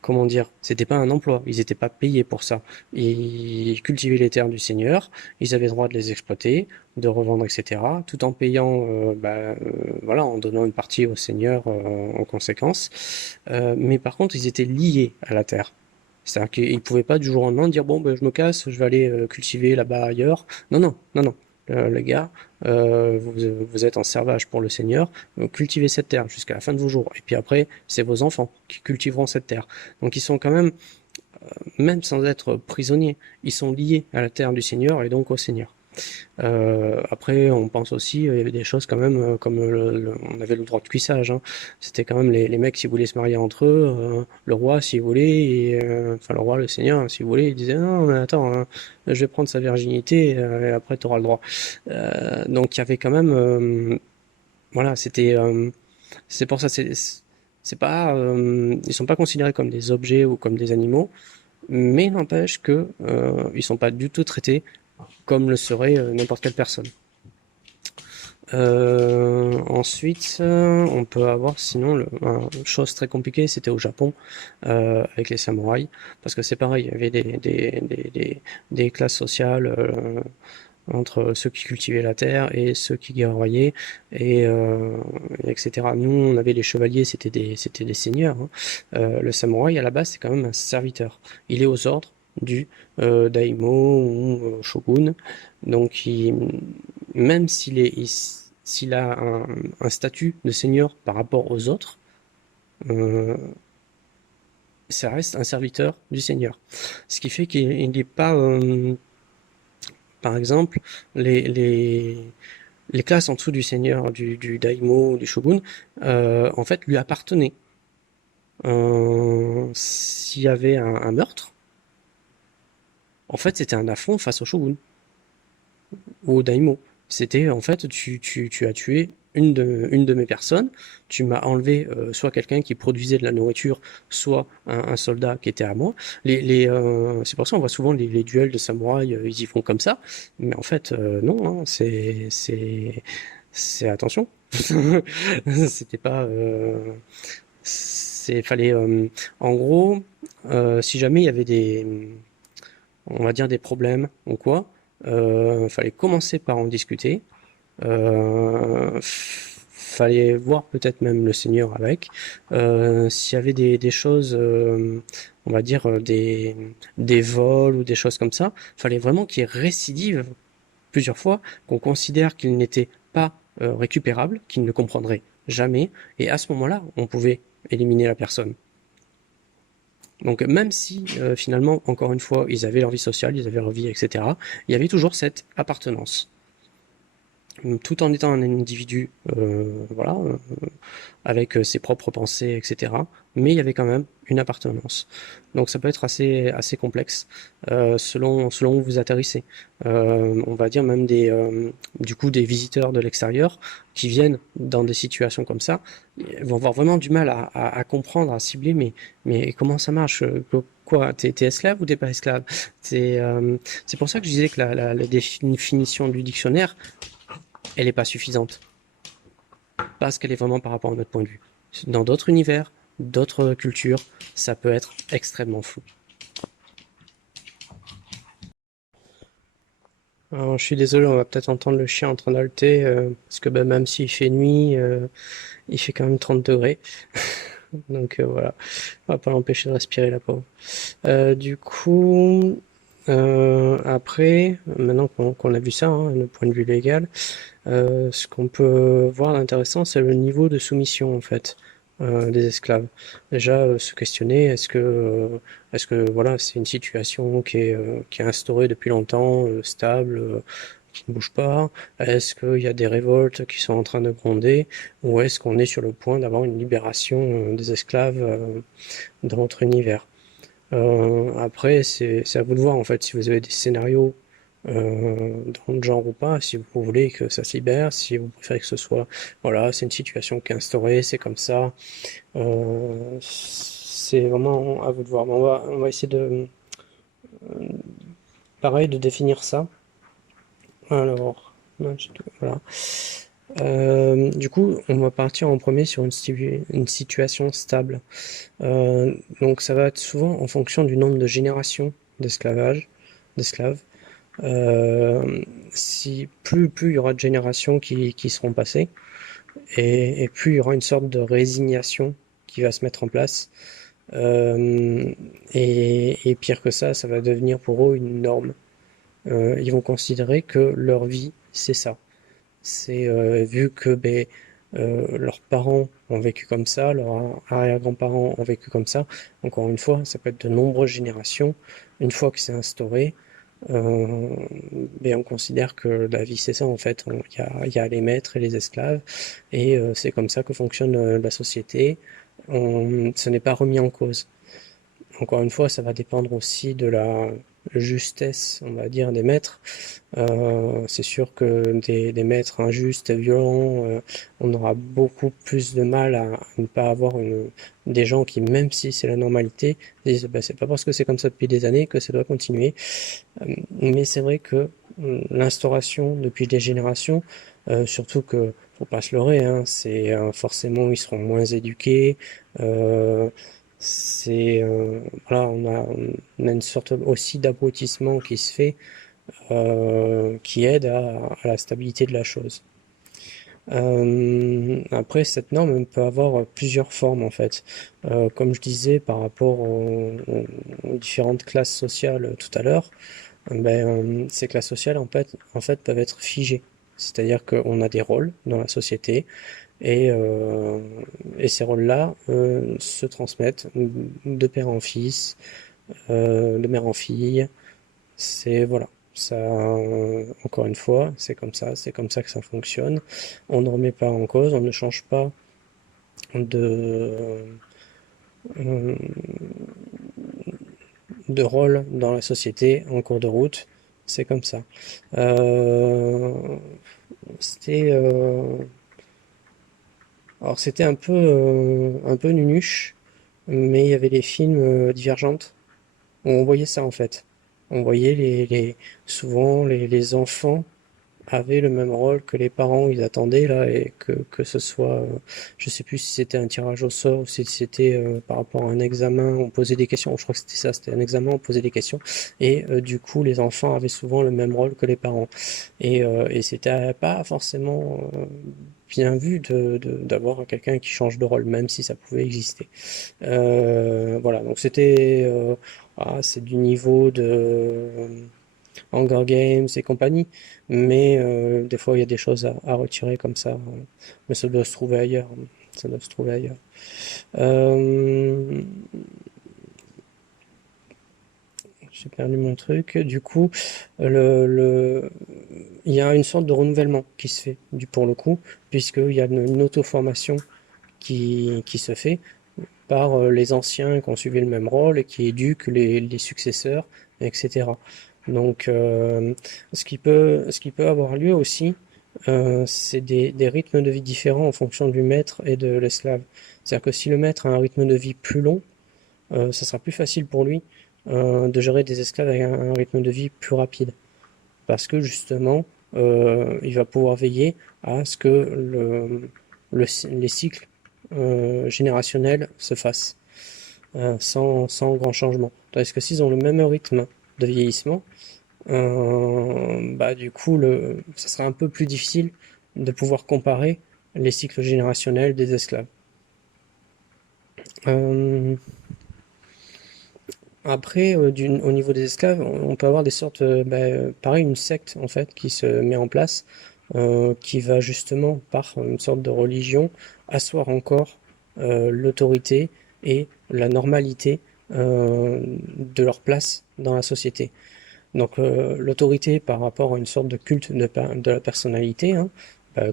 comment dire, c'était pas un emploi, ils n'étaient pas payés pour ça. Ils cultivaient les terres du seigneur, ils avaient le droit de les exploiter, de revendre, etc., tout en payant, voilà, en donnant une partie au seigneur en conséquence. Mais par contre, ils étaient liés à la terre. C'est-à-dire qu'ils pouvaient pas du jour au lendemain dire bon ben je me casse, je vais aller cultiver là-bas ailleurs. Non non non non. Les gars, vous êtes en servage pour le Seigneur, cultivez cette terre jusqu'à la fin de vos jours. Et puis après, c'est vos enfants qui cultiveront cette terre. Donc ils sont quand même sans être prisonniers, ils sont liés à la terre du Seigneur et donc au Seigneur. Après, on pense aussi, il y avait des choses quand même, comme on avait le droit de cuissage, hein. C'était quand même les mecs, s'ils voulaient se marier entre eux, le roi, s'il voulait, enfin le roi, le seigneur, hein, s'il voulait, il disait non, mais attends, hein, je vais prendre sa virginité, et après tu auras le droit. Donc il y avait quand même, voilà, c'est pour ça, c'est pas, ils sont pas considérés comme des objets ou comme des animaux, mais n'empêche que ils sont pas du tout traités comme le serait n'importe quelle personne. Ensuite, on peut avoir sinon une chose très compliquée, c'était au Japon avec les samouraïs, parce que c'est pareil, il y avait des classes sociales entre ceux qui cultivaient la terre et ceux qui guerroyaient, et etc. Nous, on avait les chevaliers, c'était des seigneurs, hein. Le samouraï à la base, c'est quand même un serviteur. Il est aux ordres du daimyo ou shogun, donc même s'il a un statut de seigneur par rapport aux autres, euh, ça reste un serviteur du seigneur. Ce qui fait qu'il n'est pas, par exemple, les, les, les classes en dessous du seigneur, du daimyo, du shogun, en fait, lui appartenaient. S'il y avait un meurtre, en fait, c'était un affront face au shogun ou au daimyo. C'était en fait, tu as tué une de mes personnes, tu m'as enlevé soit quelqu'un qui produisait de la nourriture, soit un soldat qui était à moi. C'est pour ça qu'on voit souvent les duels de samouraïs, ils y vont comme ça, mais en fait, non, hein, c'est attention. C'était pas. Fallait. En gros, si jamais il y avait on va dire des problèmes ou quoi, fallait commencer par en discuter. Fallait voir peut-être même le Seigneur avec. S'il y avait des choses, on va dire des vols ou des choses comme ça, fallait vraiment qu'il récidive plusieurs fois, qu'on considère qu'il n'était pas récupérable, qu'il ne comprendrait jamais, et à ce moment-là, on pouvait éliminer la personne. Donc même si finalement, encore une fois, ils avaient leur vie sociale, ils avaient leur vie, etc., il y avait toujours cette appartenance. Tout en étant un individu, voilà, avec ses propres pensées, etc. Mais il y avait quand même une appartenance. Donc ça peut être assez complexe selon où vous atterrissez. On va dire même du coup des visiteurs de l'extérieur qui viennent dans des situations comme ça vont avoir vraiment du mal à comprendre, à cibler. Mais comment ça marche? Quoi? T'es esclave ou t'es pas esclave? C'est pour ça que je disais que la définition du dictionnaire, elle n'est pas suffisante parce qu'elle est vraiment par rapport à notre point de vue. Dans d'autres univers, d'autres cultures, ça peut être extrêmement flou. Alors, je suis désolé, on va peut-être entendre le chien en train d'halter, parce que même s'il fait nuit, il fait quand même 30 degrés. Donc voilà, on va pas l'empêcher de respirer la pauvre. Du coup, après, maintenant qu'on a vu ça, hein, le point de vue légal, ce qu'on peut voir d'intéressant, c'est le niveau de soumission en fait des esclaves. Déjà, se questionner, est-ce que voilà, c'est une situation qui est instaurée depuis longtemps, stable, qui ne bouge pas? Est-ce qu'il y a des révoltes qui sont en train de gronder, ou est-ce qu'on est sur le point d'avoir une libération des esclaves dans notre univers? Après, c'est à vous de voir en fait si vous avez des scénarios dans le genre ou pas, si vous voulez que ça se libère, si vous préférez que ce soit, voilà, c'est une situation qui est instaurée, c'est comme ça. C'est vraiment à vous de voir. Mais on va essayer pareil, de définir ça. Alors, voilà. Du coup, on va partir en premier sur une situation stable. Donc, ça va être souvent en fonction du nombre de générations d'esclaves. Si plus il y aura de générations qui seront passées, et plus il y aura une sorte de résignation qui va se mettre en place. Et pire que ça va devenir pour eux une norme. Ils vont considérer que leur vie, c'est ça. C'est vu que leurs parents ont vécu comme ça, leurs arrière-grands-parents ont vécu comme ça. Encore une fois, ça peut être de nombreuses générations. Une fois que c'est instauré, euh, on considère que la vie c'est ça en fait. Il y a les maîtres et les esclaves, et c'est comme ça que fonctionne la société. Ce n'est pas remis en cause. Encore une fois, ça va dépendre aussi de la justesse, on va dire, des maîtres. C'est sûr que des maîtres injustes et violents, on aura beaucoup plus de mal à ne pas avoir des gens qui, même si c'est la normalité, disent bah, c'est pas parce que c'est comme ça depuis des années que ça doit continuer. Mais c'est vrai que l'instauration depuis des générations, surtout que faut pas se leurrer, hein, c'est forcément ils seront moins éduqués. euh, voilà, on a une sorte aussi d'abrutissement qui se fait, qui aide à la stabilité de la chose. Après, cette norme elle peut avoir plusieurs formes en fait. Comme je disais par rapport aux différentes classes sociales tout à l'heure, ces classes sociales en fait peuvent être figées. C'est-à-dire qu'on a des rôles dans la société et, euh, et ces rôles-là se transmettent de père en fils, de mère en fille. C'est voilà. Ça, encore une fois, c'est comme ça que ça fonctionne. On ne remet pas en cause, on ne change pas de, euh, de rôle dans la société en cours de route. C'est comme ça. Euh, c'était alors c'était un peu nunuche, mais il y avait les films Divergentes où on voyait ça en fait. On voyait souvent les enfants avaient le même rôle que les parents ils attendaient là et que ce soit je sais plus si c'était un tirage au sort ou si c'était par rapport à un examen on posait des questions je crois que c'était ça c'était un examen on posait des questions et du coup les enfants avaient souvent le même rôle que les parents et c'était pas forcément bien vu d'avoir quelqu'un qui change de rôle même si ça pouvait exister voilà donc c'était c'est du niveau de Hunger Games et compagnie, mais des fois il y a des choses à retirer comme ça, mais ça doit se trouver ailleurs. Ça doit se trouver ailleurs. Euh, j'ai perdu mon truc. Du coup, il y a une sorte de renouvellement qui se fait, pour le coup, puisqu'il y a une auto-formation qui se fait par les anciens qui ont suivi le même rôle et qui éduquent les successeurs, etc. Donc, ce qui peut avoir lieu aussi, c'est des rythmes de vie différents en fonction du maître et de l'esclave. C'est-à-dire que si le maître a un rythme de vie plus long, ça sera plus facile pour lui de gérer des esclaves avec un rythme de vie plus rapide. Parce que justement, il va pouvoir veiller à ce que les cycles générationnels se fassent sans grand changement. Tandis que s'ils ont le même rythme de vieillissement, bah, du coup, ça sera un peu plus difficile de pouvoir comparer les cycles générationnels des esclaves. Euh, Après, au niveau des esclaves, on peut avoir des sortes, pareil, une secte en fait qui se met en place, qui va justement par une sorte de religion asseoir encore l'autorité et la normalité de leur place dans la société. Donc l'autorité par rapport à une sorte de culte de la personnalité, hein,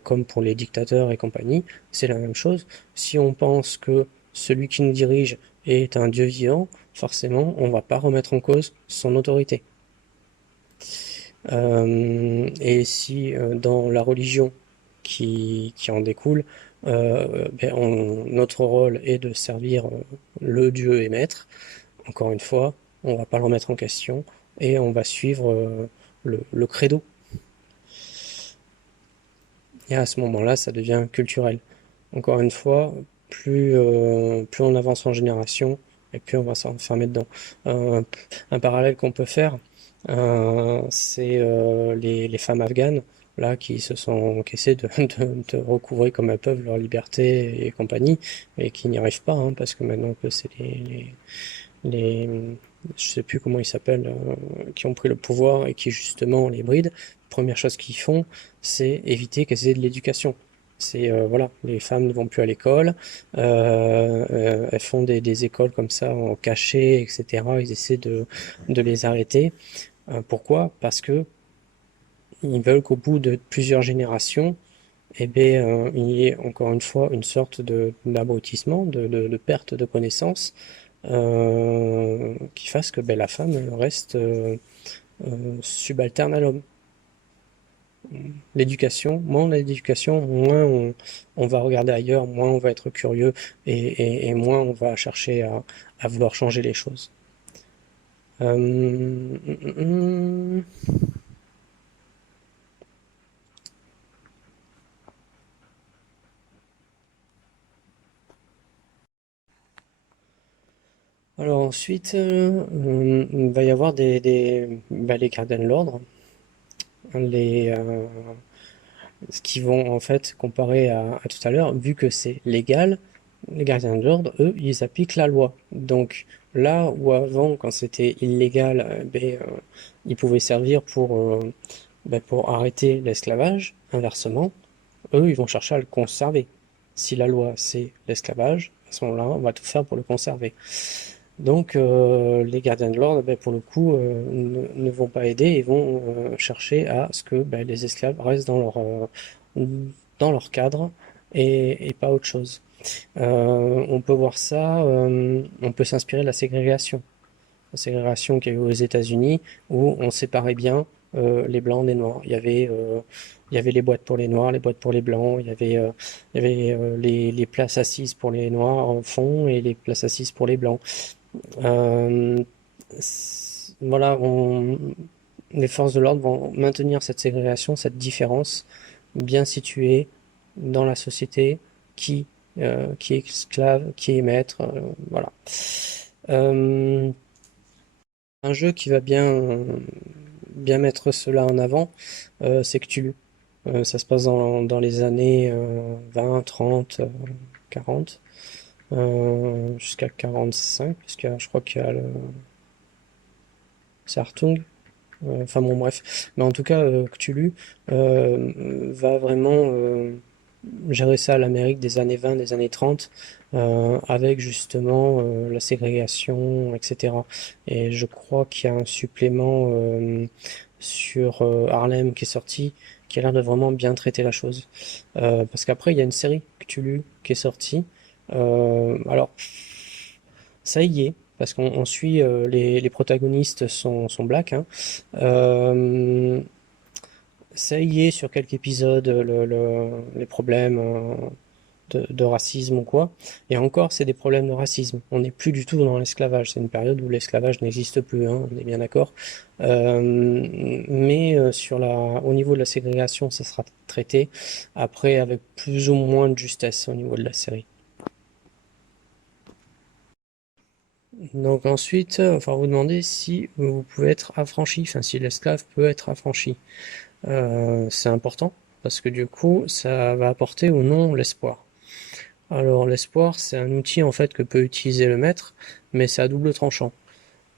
comme pour les dictateurs et compagnie, c'est la même chose. Si on pense que celui qui nous dirige est un dieu vivant, forcément on ne va pas remettre en cause son autorité. Et si dans la religion qui en découle, notre rôle est de servir le dieu et maître, encore une fois, on va pas le remettre en question et on va suivre le credo. Et à ce moment-là, ça devient culturel. Encore une fois, plus on avance en génération et plus on va s'enfermer dedans. Un, un parallèle qu'on peut faire, c'est les femmes afghanes là qui essaient de recouvrer comme elles peuvent leur liberté et compagnie, et qui n'y arrivent pas hein, parce que maintenant que c'est les je sais plus comment ils s'appellent, qui ont pris le pouvoir et qui justement les brident, première chose qu'ils font, c'est éviter qu'elles aient de l'éducation. C'est voilà, les femmes ne vont plus à l'école, elles font des écoles comme ça en cachet, etc. Ils essaient de les arrêter. Pourquoi? Parce que ils veulent qu'au bout de plusieurs générations, eh bien, il y ait encore une fois une sorte d'abrutissement, de perte de connaissances qui fasse que ben, la femme reste subalterne à l'homme. L'éducation, moins on a d'éducation, moins on va regarder ailleurs, moins on va être curieux et moins on va chercher à vouloir changer les choses. Euh, Alors ensuite, il va y avoir les gardiens de l'ordre, les, ce qui vont en fait comparer à tout à l'heure, vu que c'est légal, les gardiens de l'ordre, eux, ils appliquent la loi. Donc là où avant, quand c'était illégal, ils pouvaient servir pour arrêter l'esclavage, Inversement, eux, ils vont chercher à le conserver. Si la loi, c'est l'esclavage, à ce moment-là, on va tout faire pour le conserver. Donc, les gardiens de l'ordre, ben, pour le coup, ne vont pas aider et vont chercher à ce que ben, les esclaves restent dans leur cadre et pas autre chose. On peut voir ça, on peut s'inspirer de la ségrégation qu'il y a eu aux États-Unis, où on séparait bien les blancs des noirs. Il y avait les boîtes pour les noirs, les boîtes pour les blancs, les places assises pour les noirs en fond et les places assises pour les blancs. Euh, voilà, les forces de l'ordre vont maintenir cette ségrégation, cette différence bien située dans la société, qui, qui est esclave, qui est maître, voilà. Euh, un jeu qui va bien mettre cela en avant, c'est Cthulhu. Ça se passe dans les années 20, 30, 40, jusqu'à 45, puisque je crois qu'il y a c'est Hartung. Enfin bon, bref. Mais en tout cas, Cthulhu va vraiment gérer ça à l'Amérique des années 20, des années 30, avec justement la ségrégation, etc. Et je crois qu'il y a un supplément sur Harlem qui est sorti, qui a l'air de vraiment bien traiter la chose. Parce qu'après, il y a une série Cthulhu qui est sortie. Alors, ça y est, parce qu'on suit les protagonistes sont black, hein. Euh, Ça y est sur quelques épisodes les problèmes de racisme ou quoi. Et encore, c'est des problèmes de racisme. On n'est plus du tout dans l'esclavage. C'est une période où l'esclavage n'existe plus, hein, on est bien d'accord. Mais au niveau de la ségrégation, ça sera traité après avec plus ou moins de justesse au niveau de la série. Donc ensuite, enfin vous demander si vous pouvez être affranchi, enfin si l'esclave peut être affranchi. C'est important parce que du coup, ça va apporter ou non l'espoir. Alors l'espoir, c'est un outil en fait que peut utiliser le maître, mais c'est à double tranchant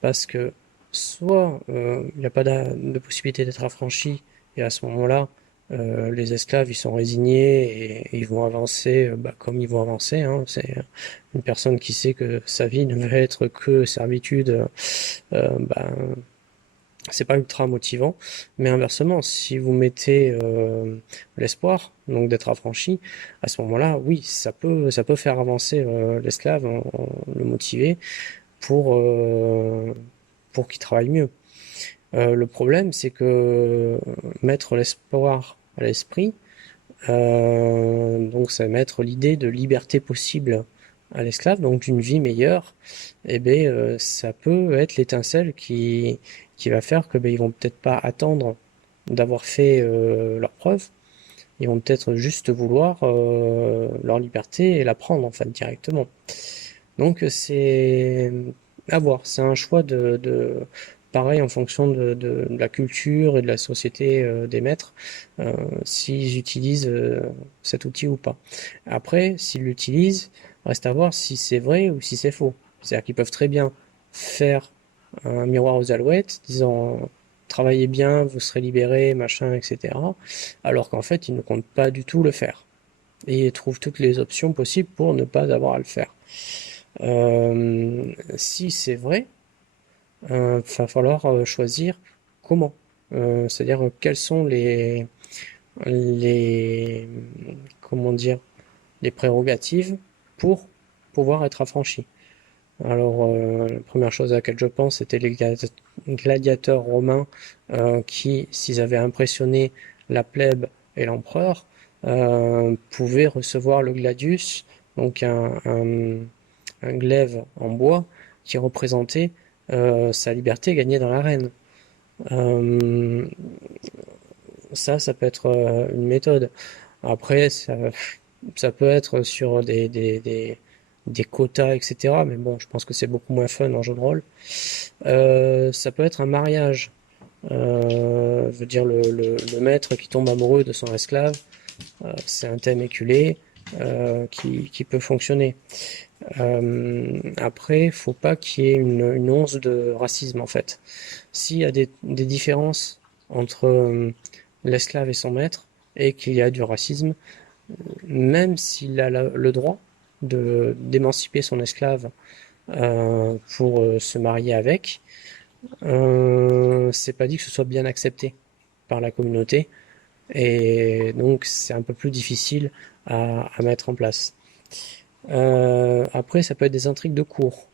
parce que soit il n'y a pas de possibilité d'être affranchi et à ce moment-là, les esclaves ils sont résignés et ils vont avancer comme ils vont avancer, hein. C'est une personne qui sait que sa vie ne va être que servitude, bah, c'est pas ultra motivant, mais inversement, si vous mettez l'espoir, donc d'être affranchi, à ce moment-là, oui, ça peut faire avancer l'esclave, le motiver pour qu'il travaille mieux. Le problème, c'est que mettre l'espoir à l'esprit, donc ça va mettre l'idée de liberté possible à l'esclave, donc d'une vie meilleure, et ben ça peut être l'étincelle qui va faire que ben ils vont peut-être pas attendre d'avoir fait leur preuve, ils vont peut-être juste vouloir leur liberté et la prendre en fait directement. Donc c'est à voir, c'est un choix pareil en fonction de la culture et de la société des maîtres, s'ils utilisent cet outil ou pas. Après, s'ils l'utilisent, reste à voir si c'est vrai ou si c'est faux. C'est-à-dire qu'ils peuvent très bien faire un miroir aux alouettes, disant travaillez bien, vous serez libérés, machin, etc. Alors qu'en fait, ils ne comptent pas du tout le faire. Et ils trouvent toutes les options possibles pour ne pas avoir à le faire. Si c'est vrai, va falloir choisir comment. C'est-à-dire quelles sont les, comment dire, les prérogatives pour pouvoir être affranchi. Alors, la première chose à laquelle je pense, c'était les gladiateurs romains qui, s'ils avaient impressionné la plèbe et l'empereur, pouvaient recevoir le gladius, donc un glaive en bois qui représentait sa liberté gagnée dans l'arène. Euh, Ça peut être une méthode. Après, ça peut être sur des quotas, etc. Mais bon, je pense que c'est beaucoup moins fun en jeu de rôle. Ça peut être un mariage. Je veux dire, le maître qui tombe amoureux de son esclave, c'est un thème éculé qui peut fonctionner. Après, faut pas qu'il y ait une once de racisme en fait. S'il y a des différences entre l'esclave et son maître, et qu'il y a du racisme, même s'il a le droit d'émanciper son esclave pour se marier avec, c'est pas dit que ce soit bien accepté par la communauté, et donc c'est un peu plus difficile à mettre en place. Après, ça peut être des intrigues de cour.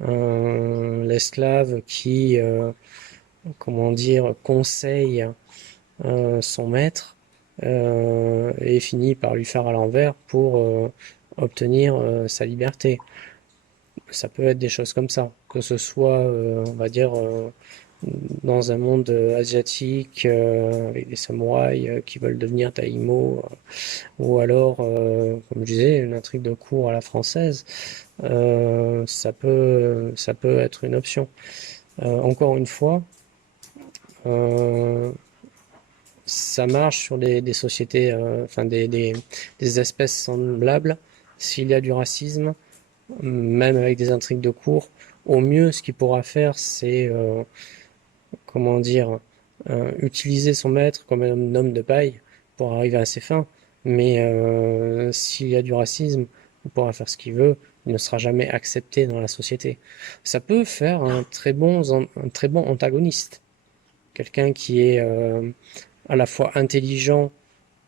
L'esclave qui, comment dire, conseille son maître et finit par lui faire à l'envers pour obtenir sa liberté. Ça peut être des choses comme ça, que ce soit, on va dire, dans un monde asiatique avec des samouraïs qui veulent devenir daimyo, ou alors, comme je disais, une intrigue de cour à la française, ça peut être une option. Encore une fois, euh, ça marche sur des sociétés, enfin des espèces semblables. S'il y a du racisme, même avec des intrigues de cour, au mieux, ce qu'il pourra faire, c'est, comment dire, utiliser son maître comme un homme de paille pour arriver à ses fins. Mais s'il y a du racisme, il pourra faire ce qu'il veut, il ne sera jamais accepté dans la société. Ça peut faire un très bon antagoniste. Quelqu'un qui est à la fois intelligent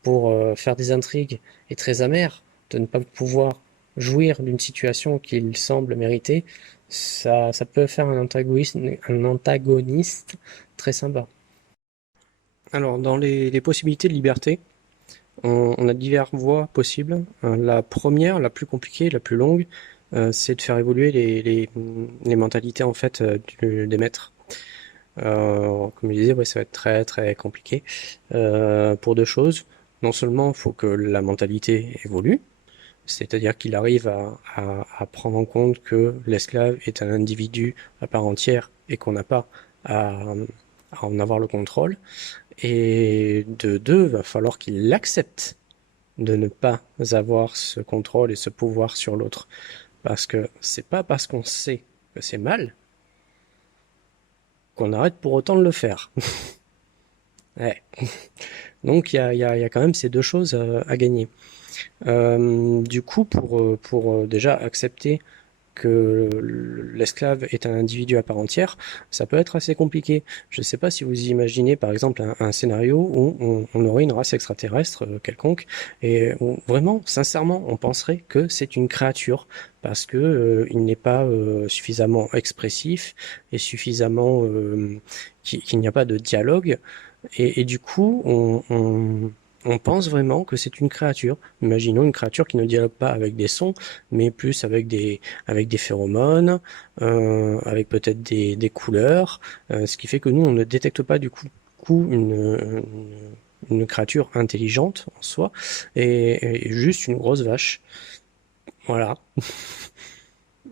pour faire des intrigues et très amer, de ne pas pouvoir jouir d'une situation qu'il semble mériter, ça peut faire un antagoniste très sympa. Alors, dans les possibilités de liberté, on a diverses voies possibles. La première, la plus compliquée, la plus longue, c'est de faire évoluer les mentalités en fait des maîtres. Comme je disais, ouais, ça va être très très compliqué pour deux choses. Non seulement il faut que la mentalité évolue, c'est-à-dire qu'il arrive à prendre en compte que l'esclave est un individu à part entière et qu'on n'a pas à, à en avoir le contrôle. Et de deux, il va falloir qu'il accepte de ne pas avoir ce contrôle et ce pouvoir sur l'autre. Parce que c'est pas parce qu'on sait que c'est mal qu'on arrête pour autant de le faire. Ouais. Donc il y a quand même ces deux choses à gagner. Du coup, pour déjà accepter que l'esclave est un individu à part entière, ça peut être assez compliqué. Je ne sais pas si vous imaginez par exemple un scénario où on aurait une race extraterrestre quelconque et où vraiment, sincèrement, on penserait que c'est une créature parce que il n'est pas suffisamment expressif et suffisamment qu'il n'y a pas de dialogue et du coup on pense vraiment que c'est une créature. Imaginons une créature qui ne dialogue pas avec des sons, mais plus avec des phéromones, avec peut-être des couleurs, ce qui fait que nous, on ne détecte pas du coup une créature intelligente en soi, et juste une grosse vache. Voilà.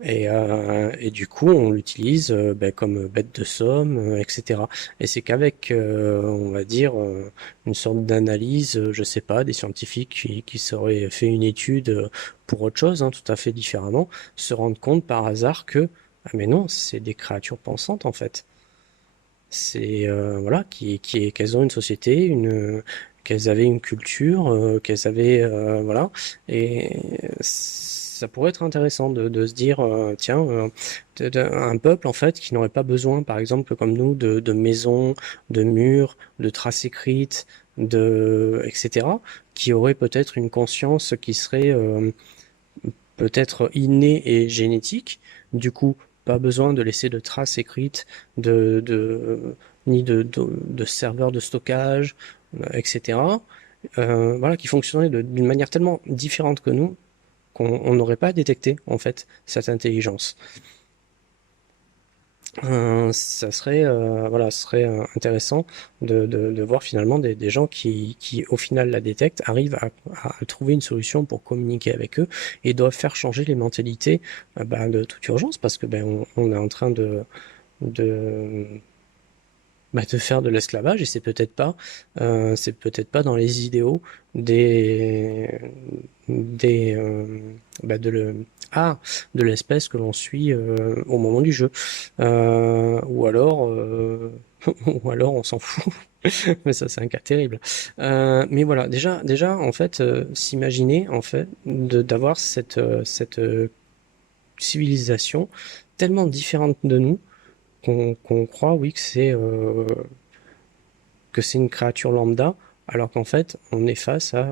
Et du coup, on l'utilise ben, comme bête de somme, etc. Et c'est qu'avec, on va dire, une sorte d'analyse, je sais pas, des scientifiques qui seraient fait une étude pour autre chose, hein, tout à fait différemment, se rendent compte par hasard que, ah mais non, c'est des créatures pensantes en fait. C'est voilà, qu'elles ont une société, qu'elles avaient une culture, qu'elles avaient voilà, et ça pourrait être intéressant de se dire tiens, un peuple en fait qui n'aurait pas besoin, par exemple comme nous, de maisons, de murs, de traces écrites, etc., qui aurait peut-être une conscience qui serait peut-être innée et génétique, du coup pas besoin de laisser de traces écrites, ni de serveurs de stockage, etc. Voilà, qui fonctionnerait d'une manière tellement différente que nous qu'on n'aurait pas détecté en fait cette intelligence. Ça serait voilà, ce serait intéressant de voir finalement des gens qui au final la détectent, arrivent à trouver une solution pour communiquer avec eux et doivent faire changer les mentalités bah, de toute urgence parce que ben on est en train de bah, de faire de l'esclavage et c'est peut-être pas dans les idéaux des des bah, de l'espèce que l'on suit au moment du jeu ou alors ou alors on s'en fout. Mais ça, c'est un cas terrible. Mais voilà, déjà, en fait, s'imaginer, en fait, d'avoir cette civilisation tellement différente de nous qu'on croit, oui, que c'est une créature lambda, alors qu'en fait, on est face à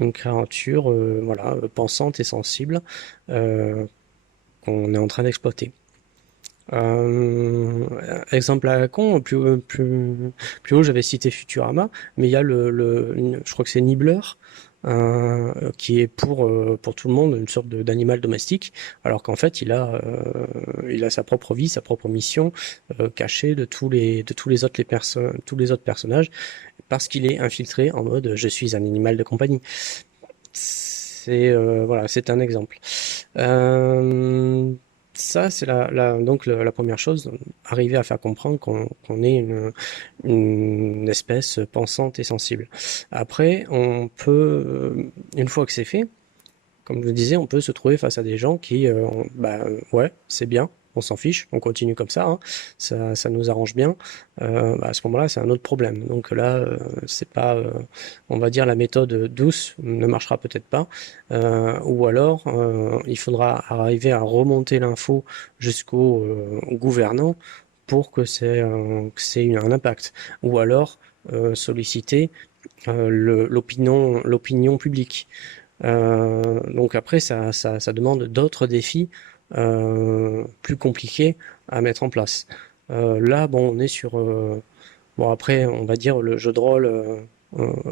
une créature, voilà, pensante et sensible euh, qu'on est en train d'exploiter. Exemple à la con, plus haut, j'avais cité Futurama, mais il y a je crois que c'est Nibbler, qui est pour tout le monde une sorte d'animal domestique, alors qu'en fait, il a sa propre vie, sa propre mission, cachée de tous les autres personnages, parce qu'il est infiltré en mode je suis un animal de compagnie. Voilà, c'est un exemple. Euh, Ça, c'est donc la première chose, arriver à faire comprendre qu'on est une espèce pensante et sensible. Après, une fois que c'est fait, comme je vous disais, on peut se trouver face à des gens qui, ouais, c'est bien, on s'en fiche, on continue comme ça, hein, ça nous arrange bien. À ce moment-là, c'est un autre problème. Donc là, c'est pas, on va dire, la méthode douce ne marchera peut-être pas, ou alors il faudra arriver à remonter l'info jusqu'aux gouvernants pour que c'est un impact, ou alors solliciter l'opinion publique. Donc après, ça demande d'autres défis plus compliqués à mettre en place. Là, bon, on est sur... bon, après, on va dire le jeu de rôle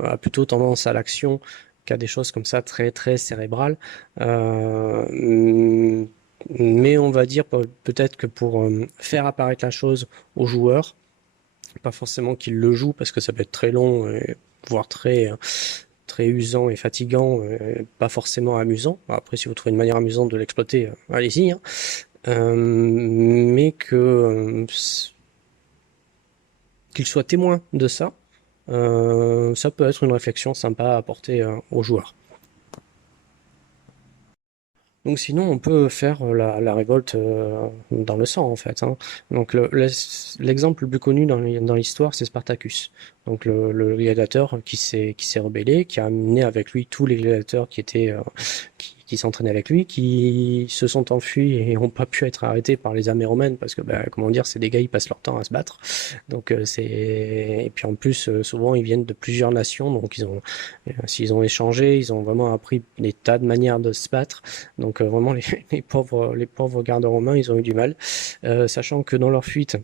a plutôt tendance à l'action qu'à des choses comme ça très très cérébrales. Mais on va dire peut-être que pour faire apparaître la chose aux joueurs, pas forcément qu'ils le jouent parce que ça peut être très long, voire très usant et fatigant, pas forcément amusant. Après, si vous trouvez une manière amusante de l'exploiter, allez-y, hein. Mais qu'il soit témoin de ça, ça peut être une réflexion sympa à apporter aux joueurs. Donc sinon, on peut faire la révolte dans le sang, en fait, hein. Donc l'exemple le plus connu dans l'histoire, c'est Spartacus. Donc le gladiateur qui s'est rebellé, qui a amené avec lui tous les gladiateurs qui s'entraînaient avec lui, qui se sont enfuis et n'ont pas pu être arrêtés par les armées romaines parce que, bah, comment dire, c'est des gars, ils passent leur temps à se battre. Donc et puis en plus, souvent, ils viennent de plusieurs nations, donc s'ils ont échangé, ils ont vraiment appris des tas de manières de se battre. Donc vraiment, les pauvres gardes romains, ils ont eu du mal, sachant que dans leur fuite,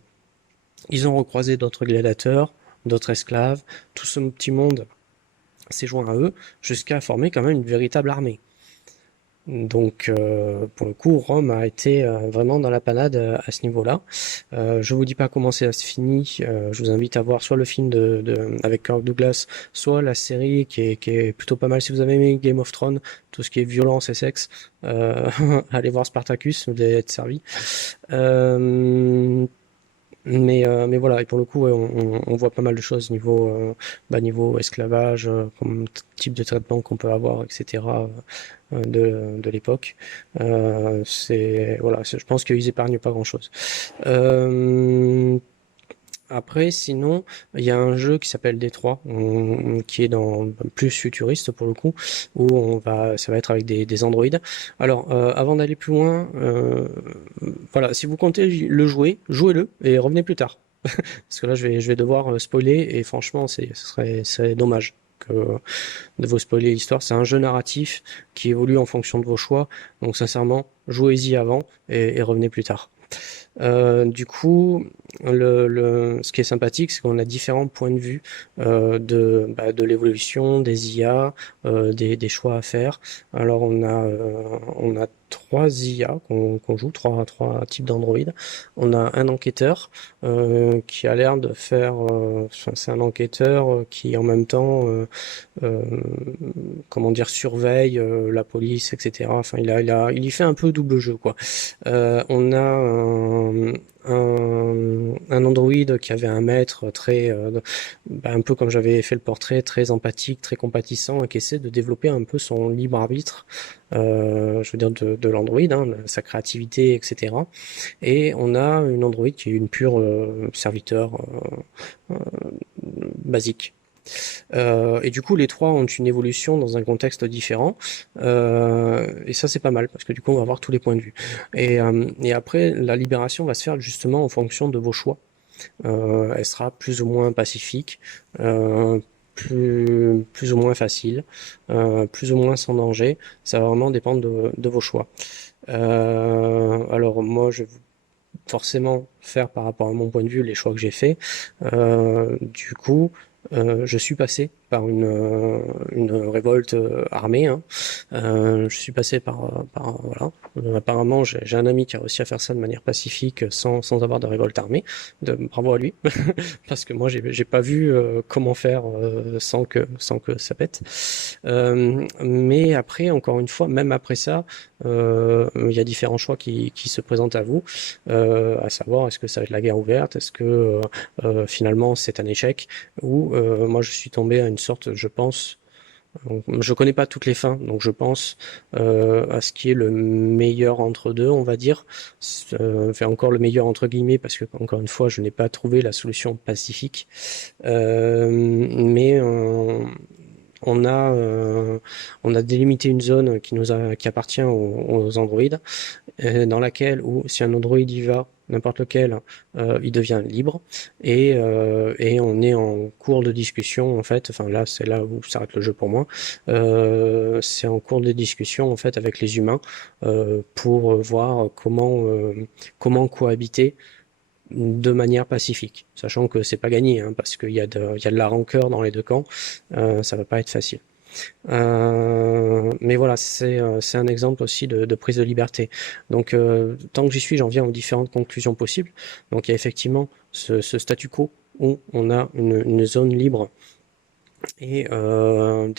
ils ont recroisé d'autres gladiateurs, d'autres esclaves. Tout ce petit monde s'est joint à eux jusqu'à former quand même une véritable armée. Donc, pour le coup, Rome a été vraiment dans la panade à ce niveau-là. Je vous dis pas comment ça se finit. Je vous invite à voir soit le film avec Kirk Douglas, soit la série qui est plutôt pas mal. Si vous avez aimé Game of Thrones, tout ce qui est violence et sexe, allez voir Spartacus, vous allez être servi. Euh, mais voilà, et pour le coup, ouais, on voit pas mal de choses niveau esclavage, comme type de traitement qu'on peut avoir, etc. De l'époque. Voilà, je pense qu'ils épargnent pas grand-chose. Euh, Après, sinon, il y a un jeu qui s'appelle Détroit, qui est dans plus futuriste pour le coup, où ça va être avec des androïdes. Alors, avant d'aller plus loin, voilà, si vous comptez le jouer, jouez-le et revenez plus tard. Parce que là, je vais devoir spoiler et franchement, ce serait dommage que de vous spoiler l'histoire. C'est un jeu narratif qui évolue en fonction de vos choix. Donc, sincèrement, jouez-y avant et revenez plus tard. Du coup, ce qui est sympathique, c'est qu'on a différents points de vue de l'évolution, des IA, des choix à faire. Alors, on a trois IA qu'on joue, trois types d'androïdes. On a un enquêteur qui a l'air de faire... enfin, c'est un enquêteur qui en même temps, euh, comment dire, surveille la police, etc. Enfin, il y fait un peu double jeu, quoi. On a un Android qui avait un maître très, un peu comme j'avais fait le portrait, très empathique, très compatissant, et qui essaie de développer un peu son libre arbitre, je veux dire de l'Android, hein, sa créativité, etc. Et on a une Android qui est une pure serviteur basique. Et du coup, les trois ont une évolution dans un contexte différent. Et ça, c'est pas mal, parce que du coup, on va avoir tous les points de vue. Et après, la libération va se faire justement en fonction de vos choix. Elle sera plus ou moins pacifique, plus ou moins facile, plus ou moins sans danger. Ça va vraiment dépendre de vos choix. Alors moi, je vais forcément faire par rapport à mon point de vue les choix que j'ai faits. Du coup, je suis passé par une révolte armée, hein. Je suis passé par voilà. Apparemment, j'ai un ami qui a réussi à faire ça de manière pacifique sans avoir de révolte armée. Bravo à lui, parce que moi j'ai pas vu comment faire sans que ça pète. Mais après, encore une fois, même après ça, il y a différents choix qui se présentent à vous, à savoir est-ce que ça va être la guerre ouverte, est-ce que finalement c'est un échec, ou moi je suis tombé à une sorte, je pense, je connais pas toutes les fins, donc je pense à ce qui est le meilleur entre deux, on va dire. Enfin, encore le meilleur entre guillemets, parce que encore une fois, je n'ai pas trouvé la solution pacifique. Mais on a délimité une zone qui appartient aux androïdes, dans laquelle, où si un Android y va, n'importe lequel, il devient libre, et on est en cours de discussion en fait. Enfin là, c'est là où s'arrête le jeu pour moi. C'est en cours de discussion en fait avec les humains, pour voir comment cohabiter de manière pacifique, sachant que c'est pas gagné, hein, parce qu'il y a de la rancœur dans les deux camps. Ça va pas être facile. Mais voilà, c'est un exemple aussi de prise de liberté. Donc, tant que j'y suis, j'en viens aux différentes conclusions possibles. Donc, il y a effectivement ce statu quo où on a une zone libre et on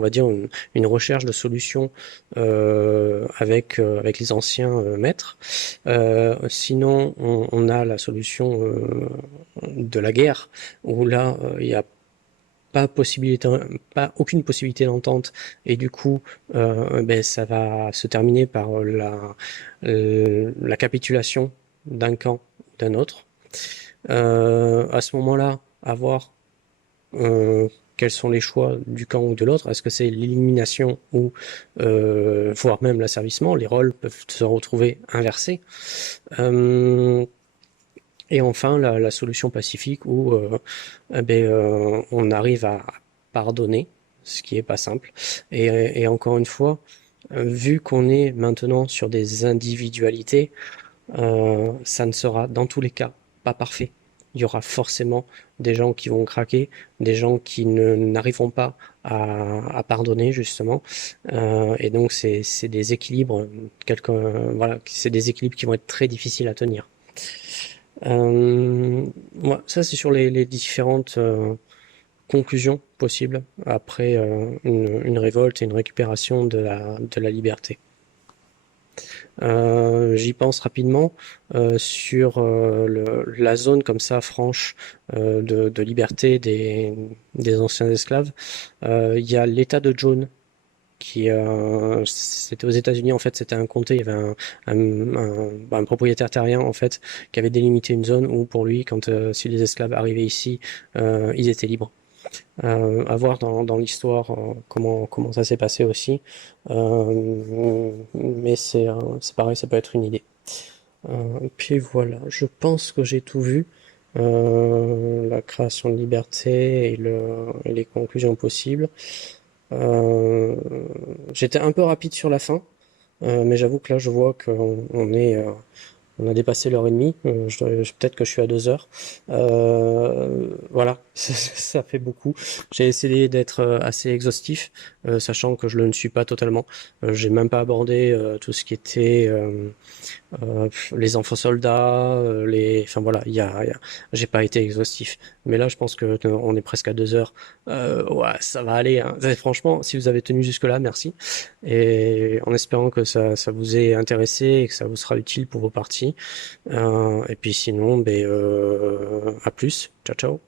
va dire une recherche de solutions avec les anciens maîtres. Sinon, on a la solution de la guerre, où là, il y a aucune possibilité d'entente, et du coup, ça va se terminer par la capitulation d'un camp ou d'un autre. À ce moment-là, à voir euh, quels sont les choix du camp ou de l'autre. Est-ce que c'est l'élimination ou voire même l'asservissement? Les rôles peuvent se retrouver inversés. Euh, et enfin, la solution pacifique où on arrive à pardonner, ce qui est pas simple. Et encore une fois, vu qu'on est maintenant sur des individualités, ça ne sera dans tous les cas pas parfait. Il y aura forcément des gens qui vont craquer, des gens qui n'arriveront pas à pardonner justement. Et donc c'est des équilibres, voilà, c'est des équilibres qui vont être très difficiles à tenir. Ouais, ça c'est sur les différentes conclusions possibles après une révolte et une récupération de la liberté. J'y pense rapidement sur la zone comme ça franche de liberté des anciens esclaves. Il y a l'État de Jaune qui c'était aux États-Unis en fait, c'était un comté, il y avait un propriétaire terrien en fait qui avait délimité une zone où pour lui, quand si les esclaves arrivaient ici, ils étaient libres. À voir dans l'histoire comment ça s'est passé aussi. Mais c'est pareil, ça peut être une idée. Puis voilà, je pense que j'ai tout vu. La création de liberté et les conclusions possibles. Euh, J'étais un peu rapide sur la fin, mais j'avoue que là je vois on a dépassé l'heure et demie. Peut-être que je suis à 2 heures. Voilà, ça fait beaucoup. J'ai essayé d'être assez exhaustif, sachant que je ne le suis pas totalement. J'ai même pas abordé tout ce qui était les enfants soldats, enfin voilà, j'ai pas été exhaustif. Mais là, je pense que on est presque à 2 heures. Ouais, ça va aller, hein. Franchement, si vous avez tenu jusque-là, merci. Et en espérant que ça vous ait intéressé et que ça vous sera utile pour vos parties. Et puis sinon, ben, à plus. Ciao, ciao.